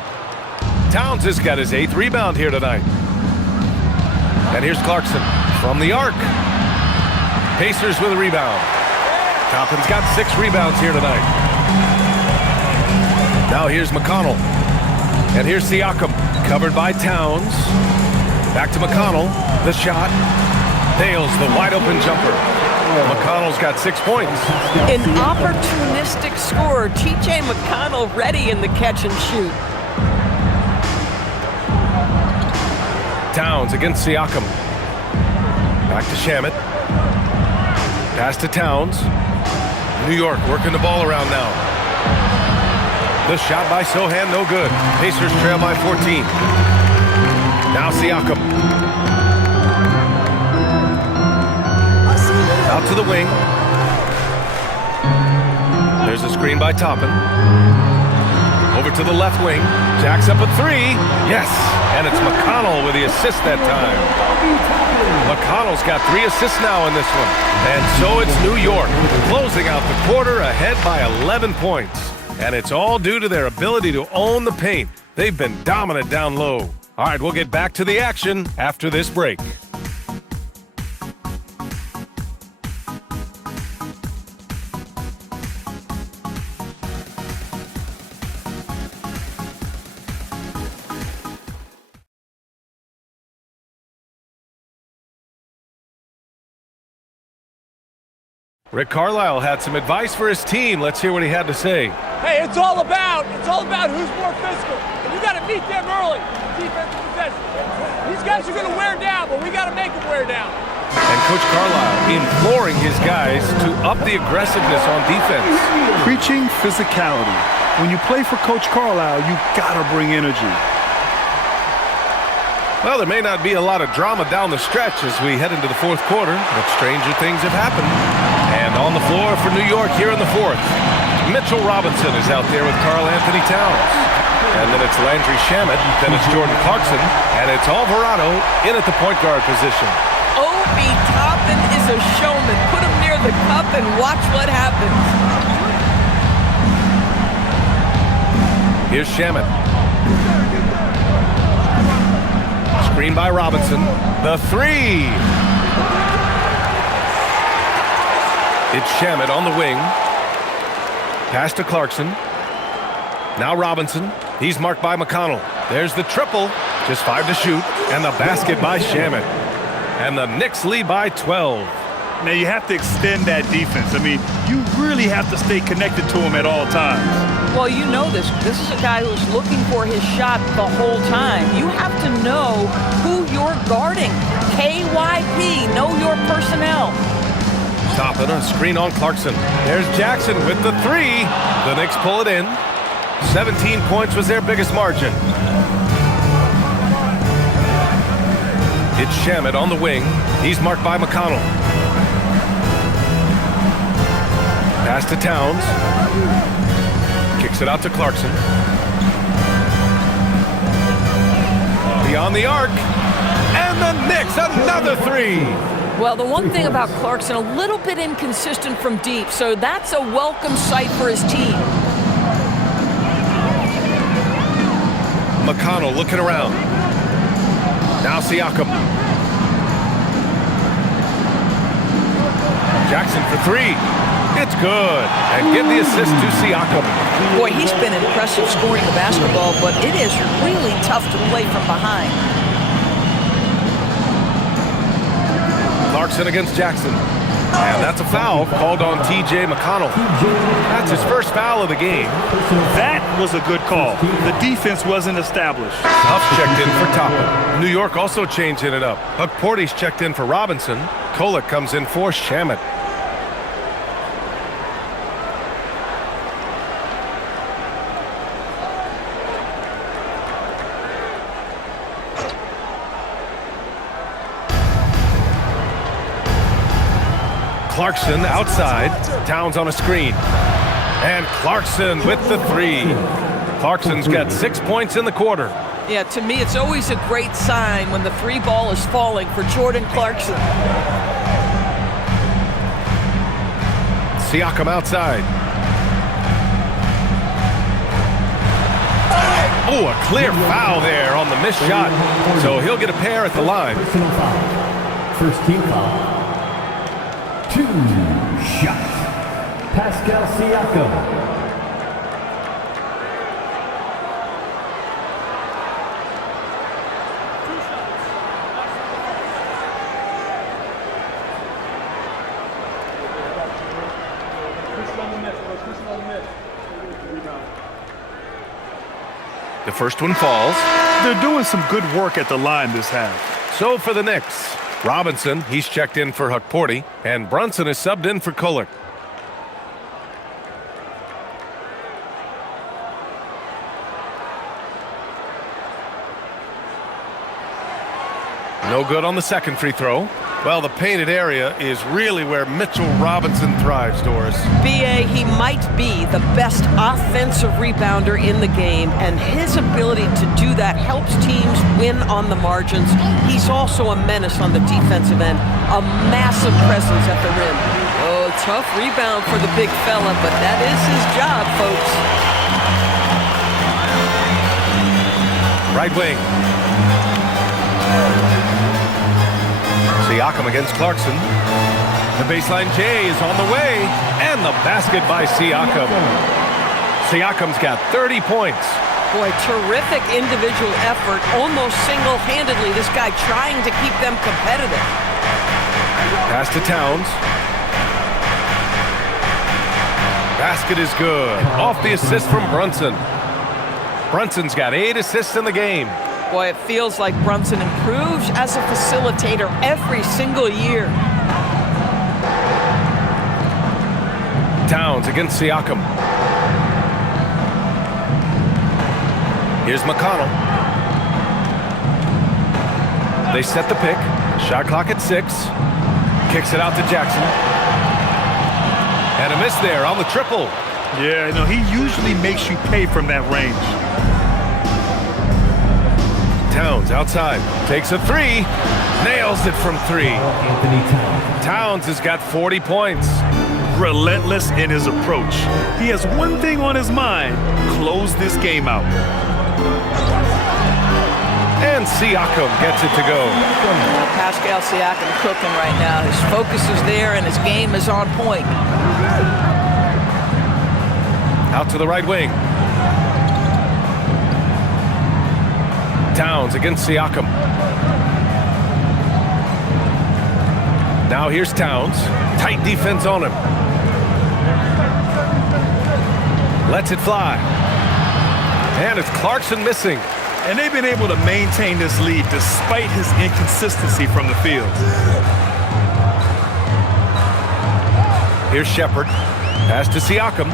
Towns has got his 8th rebound here tonight. And here's Clarkson from the arc. Pacers with a rebound. Toppin's got 6 rebounds here tonight. Now here's McConnell. And here's Siakam, covered by Towns. Back to McConnell. The shot. Nails the wide-open jumper. McConnell's got 6 points. An opportunistic scorer. T.J. McConnell ready in the catch and shoot. Towns against Siakam. Back to Shamet. Pass to Towns. New York working the ball around now. The shot by Sohan, no good. Pacers trail by 14. Now Siakam. Out to the wing. There's a screen by Toppin. Over to the left wing. Jacks up a 3. Yes! And it's McConnell with the assist that time. McConnell's got 3 assists now in this one. And so it's New York, closing out the quarter ahead by 11 points. And it's all due to their ability to own the paint. They've been dominant down low. All right, we'll get back to the action after this break. Rick Carlisle had some advice for his team. Let's hear what he had to say. Hey, it's all about who's more physical. And you got to beat them early. Defensive possession. These guys are going to wear down, but we got to make them wear down. And Coach Carlisle imploring his guys to up the aggressiveness on defense. Preaching physicality. When you play for Coach Carlisle, you gotta bring energy. Well, there may not be a lot of drama down the stretch as we head into the 4th quarter, but stranger things have happened. And on the floor for New York here in the 4th, Mitchell Robinson is out there with Karl Anthony Towns. And then it's Landry Shamet, then it's Jordan Clarkson, and it's Alvarado in at the point guard position. Obi Toppin is a showman. Put him near the cup and watch what happens. Here's Shamet. Screen by Robinson. The 3. It's Shamet on the wing. Pass to Clarkson. Now Robinson. He's marked by McConnell. There's the triple. Just 5 to shoot. And the basket by Shamet. And the Knicks lead by 12. Now you have to extend that defense. I mean, you really have to stay connected to him at all times. Well, you know this. This is a guy who's looking for his shot the whole time. You have to know who you're guarding. KYP, know your personnel. Toppin, a screen on Clarkson. There's Jackson with the 3. The Knicks pull it in. 17 points was their biggest margin. It's Shamet on the wing. He's marked by McConnell. Pass to Towns. Kicks it out to Clarkson. Beyond the arc. And the Knicks, another 3. Well, the one thing about Clarkson, a little bit inconsistent from deep, so that's a welcome sight for his team. McConnell looking around. Now Siakam. Jackson for 3. It's good. And give the assist to Siakam. Boy, he's been impressive scoring the basketball, but it is really tough to play from behind. Clarkson against Jackson. And that's a foul called on T.J. McConnell. That's his first foul of the game. That was a good call. The defense wasn't established. Huff checked in for Toppin. New York also changing it up. Huck Portis checked in for Robinson. Kolek comes in for Shamet. Clarkson outside. Towns on a screen. And Clarkson with the 3. Clarkson's got 6 points in the quarter. Yeah, to me, it's always a great sign when the 3 ball is falling for Jordan Clarkson. Siakam outside. Oh, a clear foul there on the missed shot. So he'll get a pair at the line. Personal foul. First team foul. 2 shots. Pascal Siakam. The first one falls. They're doing some good work at the line this half. So for the Knicks, Robinson, he's checked in for Hukporti, and Brunson is subbed in for Kulik. No good on the second free throw. Well, the painted area is really where Mitchell Robinson thrives, Doris. BA, he might be the best offensive rebounder in the game, and his ability to do that helps teams win on the margins. He's also a menace on the defensive end, a massive presence at the rim. Oh, tough rebound for the big fella, but that is his job, folks. Right wing. Siakam against Clarkson. The baseline J is on the way, and the basket by Siakam. Siakam's got 30 points. Boy, terrific individual effort, almost single-handedly. This guy trying to keep them competitive. Pass to Towns. Basket is good. Off the assist from Brunson. Brunson's got 8 assists in the game. Boy, it feels like Brunson improves as a facilitator every single year. Towns against Siakam. Here's McConnell. They set the pick. Shot clock at 6. Kicks it out to Jackson. And a miss there on the triple. Yeah, no, he usually makes you pay from that range. Towns outside, takes a 3, nails it from 3. Anthony Towns. Towns has got 40 points. Relentless in his approach. He has one thing on his mind: close this game out. And Siakam gets it to go. Pascal Siakam cooking right now. His focus is there and his game is on point. Out to the right wing. Towns against Siakam. Now here's Towns. Tight defense on him. Lets it fly. And it's Clarkson missing. And they've been able to maintain this lead despite his inconsistency from the field. Here's Shepard. Pass to Siakam.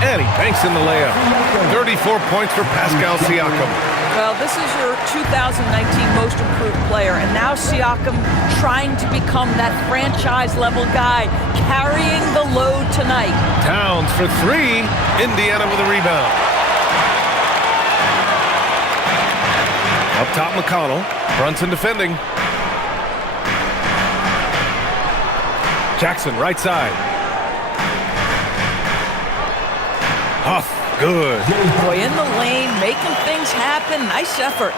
And he banks in the layup. 34 points for Pascal Siakam. Well, this is your 2019 most improved player, and now Siakam trying to become that franchise-level guy, carrying the load tonight. Towns for 3. Indiana with a rebound. Up top, McConnell. Brunson defending. Jackson, right side. Huff, good. Boy, in the lane, making things happen. Nice effort.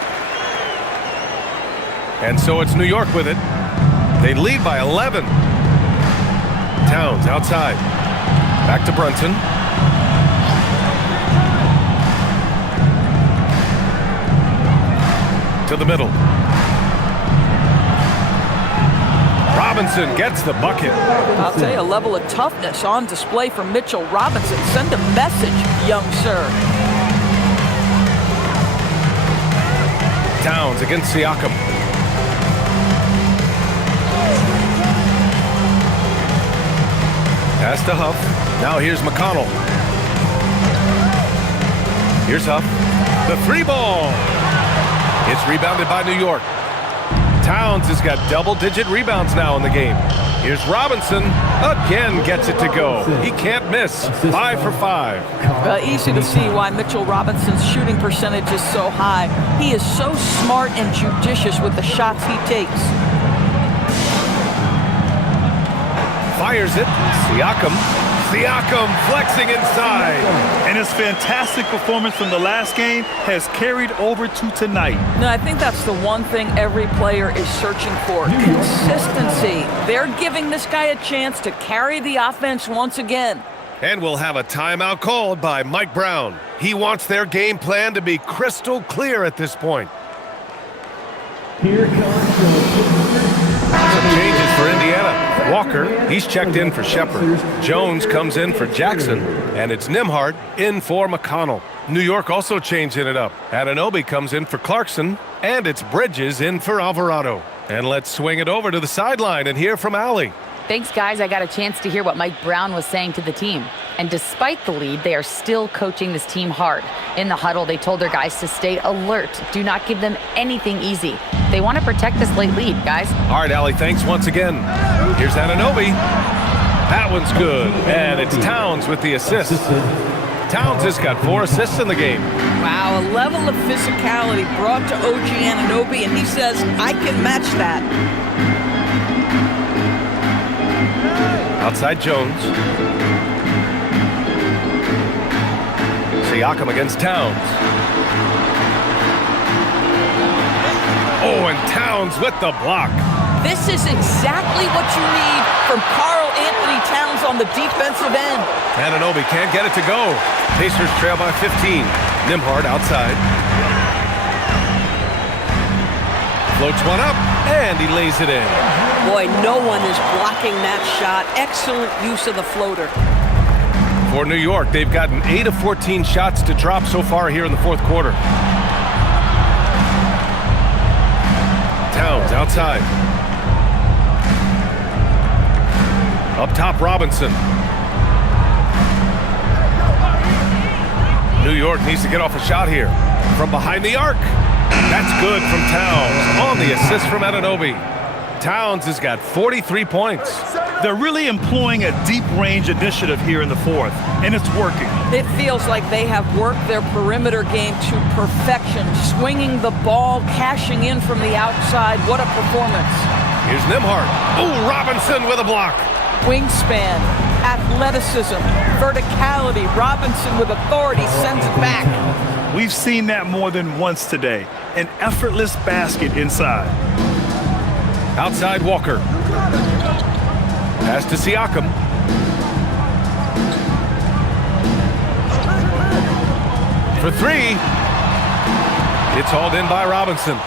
And so it's New York with it. They lead by 11. Towns outside. Back to Brunson. To the middle. Robinson gets the bucket. I'll tell you, a level of toughness on display from Mitchell Robinson. Send a message, young sir. Towns against Siakam. Pass to Huff. Now here's McConnell. Here's Huff. The 3 ball. It's rebounded by New York. Towns has got double-digit rebounds now in the game. Here's Robinson. Again gets it to go. He can't miss. 5 for 5. Easy to see why Mitchell Robinson's shooting percentage is so high. He is so smart and judicious with the shots he takes. Fires it. Siakam Siakam flexing inside. And his fantastic performance from the last game has carried over to tonight. No, I think that's the one thing every player is searching for. Consistency. They're giving this guy a chance to carry the offense once again. And we'll have a timeout called by Mike Brown. He wants their game plan to be crystal clear at this point. Here comes Some changes for Indiana. Walker, he's checked in for Shepard. Jones comes in for Jackson. And it's Nembhard in for McConnell. New York also changing it up. Anunoby comes in for Clarkson. And it's Bridges in for Alvarado. And let's swing it over to the sideline and hear from Allie. Thanks, guys. I got a chance to hear what Mike Brown was saying to the team. And despite the lead, they are still coaching this team hard. In the huddle, they told their guys to stay alert. Do not give them anything easy. They want to protect this late lead, guys. All right, Allie, thanks once again. Here's Anunoby. That one's good. And it's Towns with the assist. Towns has got 4 assists in the game. Wow, a level of physicality brought to OG Anunoby, and he says, I can match that. Outside Jones. Siakam against Towns. Oh, and Towns with the block. This is exactly what you need from Karl Anthony Towns on the defensive end. Anunoby can't get it to go. Pacers trail by 15. Nembhard outside. Floats one up, and he lays it in. Boy, no one is blocking that shot. Excellent use of the floater. For New York, they've gotten 8 of 14 shots to drop so far here in the fourth quarter. Towns outside. Up top, Robinson. New York needs to get off a shot here. From behind the arc. That's good from Towns on the assist from Anunoby. Towns has got 43 points. They're really employing a deep range initiative here in the fourth, and it's working. It feels like they have worked their perimeter game to perfection, swinging the ball, cashing in from the outside. What a performance. Here's Nembhard. Oh, Robinson with a block. Wingspan, athleticism, verticality. Robinson with authority sends it back. We've seen that more than once today. An effortless basket inside. Outside Walker. Pass to Siakam. For 3. It's hauled in by Robinson.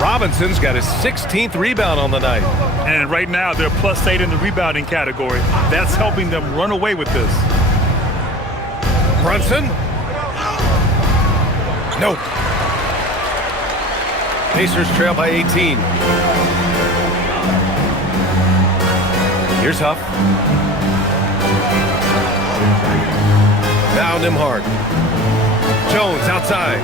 Robinson's got his 16th rebound on the night. And right now, they're +8 in the rebounding category. That's helping them run away with this. Brunson. Nope. Pacers trail by 18. Here's Huff. Now Nembhard. Jones outside.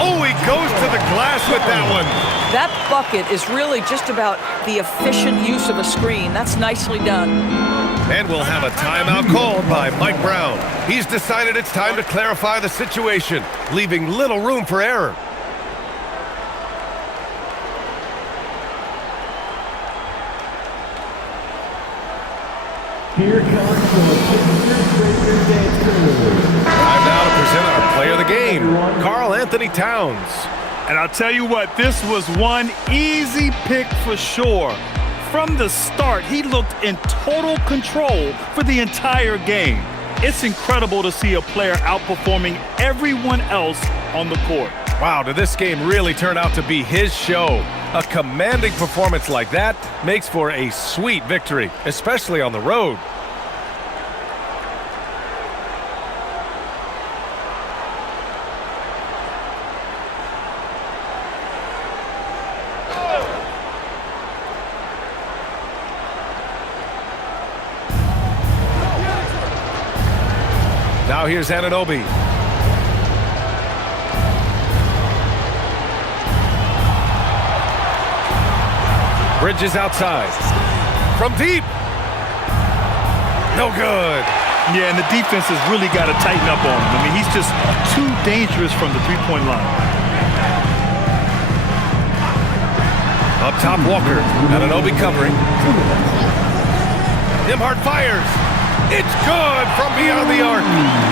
Oh, he goes to the glass with that one. That bucket is really just about the efficient use of a screen. That's nicely done. And we'll have a timeout called by Mike Brown. He's decided it's time to clarify the situation, leaving little room for error. Here comes the Pistons dance crew. Time now to present our player of the game, Karl Anthony Towns. And I'll tell you what, this was one easy pick for sure. From the start, he looked in total control for the entire game. It's incredible to see a player outperforming everyone else on the court. Wow, did this game really turn out to be his show? A commanding performance like that makes for a sweet victory, especially on the road. Now here's Anunoby. Bridges outside. From deep. No good. Yeah, and the defense has really got to tighten up on him. I mean, he's just too dangerous from the three-point line. Up top, Walker. Anunoby covering. Nembhard fires. It's good from beyond the arc.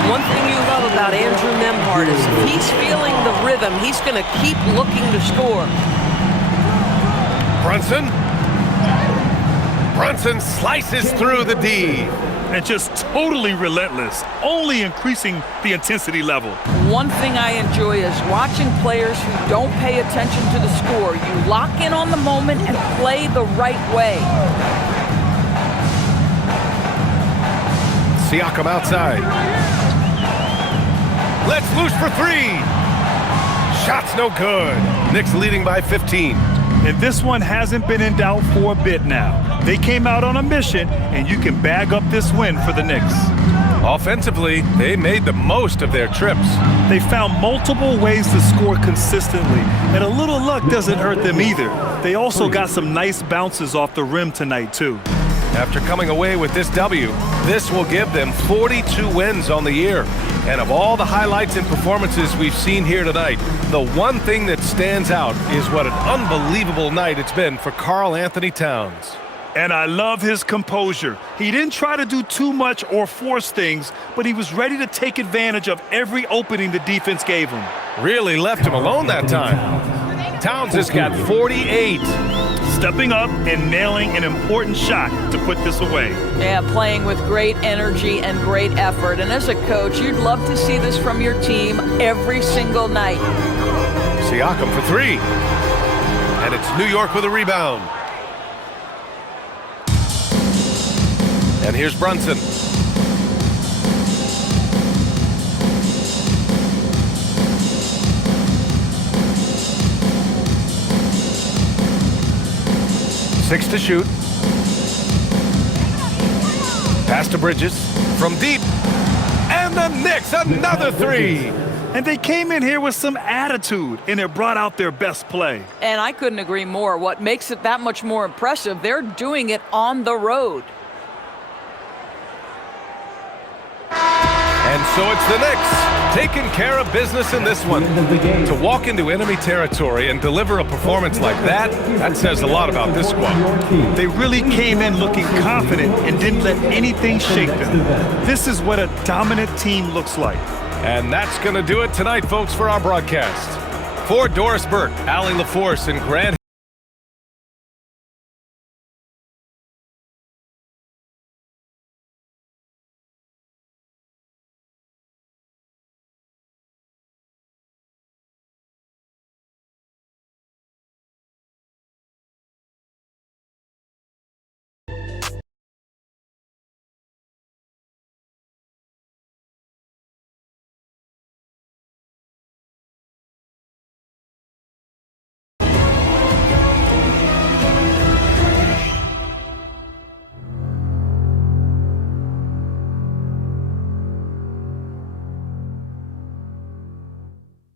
One thing you love about Andrew Nembhard is if he's feeling the rhythm, he's going to keep looking to score. Brunson. Brunson slices through the D. And just totally relentless, only increasing the intensity level. One thing I enjoy is watching players who don't pay attention to the score. You lock in on the moment and play the right way. Siakam outside. Let's loose for three. Shot's no good. Knicks leading by 15. And this one hasn't been in doubt for a bit now. They came out on a mission, and you can bag up this win for the Knicks. Offensively, they made the most of their trips. They found multiple ways to score consistently, and a little luck doesn't hurt them either. They also got some nice bounces off the rim tonight, too. After coming away with this W, this will give them 42 wins on the year. And of all the highlights and performances we've seen here tonight, the one thing that stands out is what an unbelievable night it's been for Karl Anthony Towns. And I love his composure. He didn't try to do too much or force things, but he was ready to take advantage of every opening the defense gave him. Really left him alone that time. Towns has got 48. Stepping up and nailing an important shot to put this away. Yeah, playing with great energy and great effort. And as a coach, you'd love to see this from your team every single night. Siakam for three. And it's New York with a rebound. And here's Brunson. Six to shoot. Pass to Bridges from deep. And the Knicks, another three. And they came in here with some attitude, and it brought out their best play. And I couldn't agree more. What makes it that much more impressive, they're doing it on the road. And so it's the Knicks taking care of business in this one. To walk into enemy territory and deliver a performance like that, that says a lot about this squad. They really came in looking confident and didn't let anything shake them. This is what a dominant team looks like. And that's going to do it tonight, folks, for our broadcast. For Doris Burke, Allie LaForce, and Grant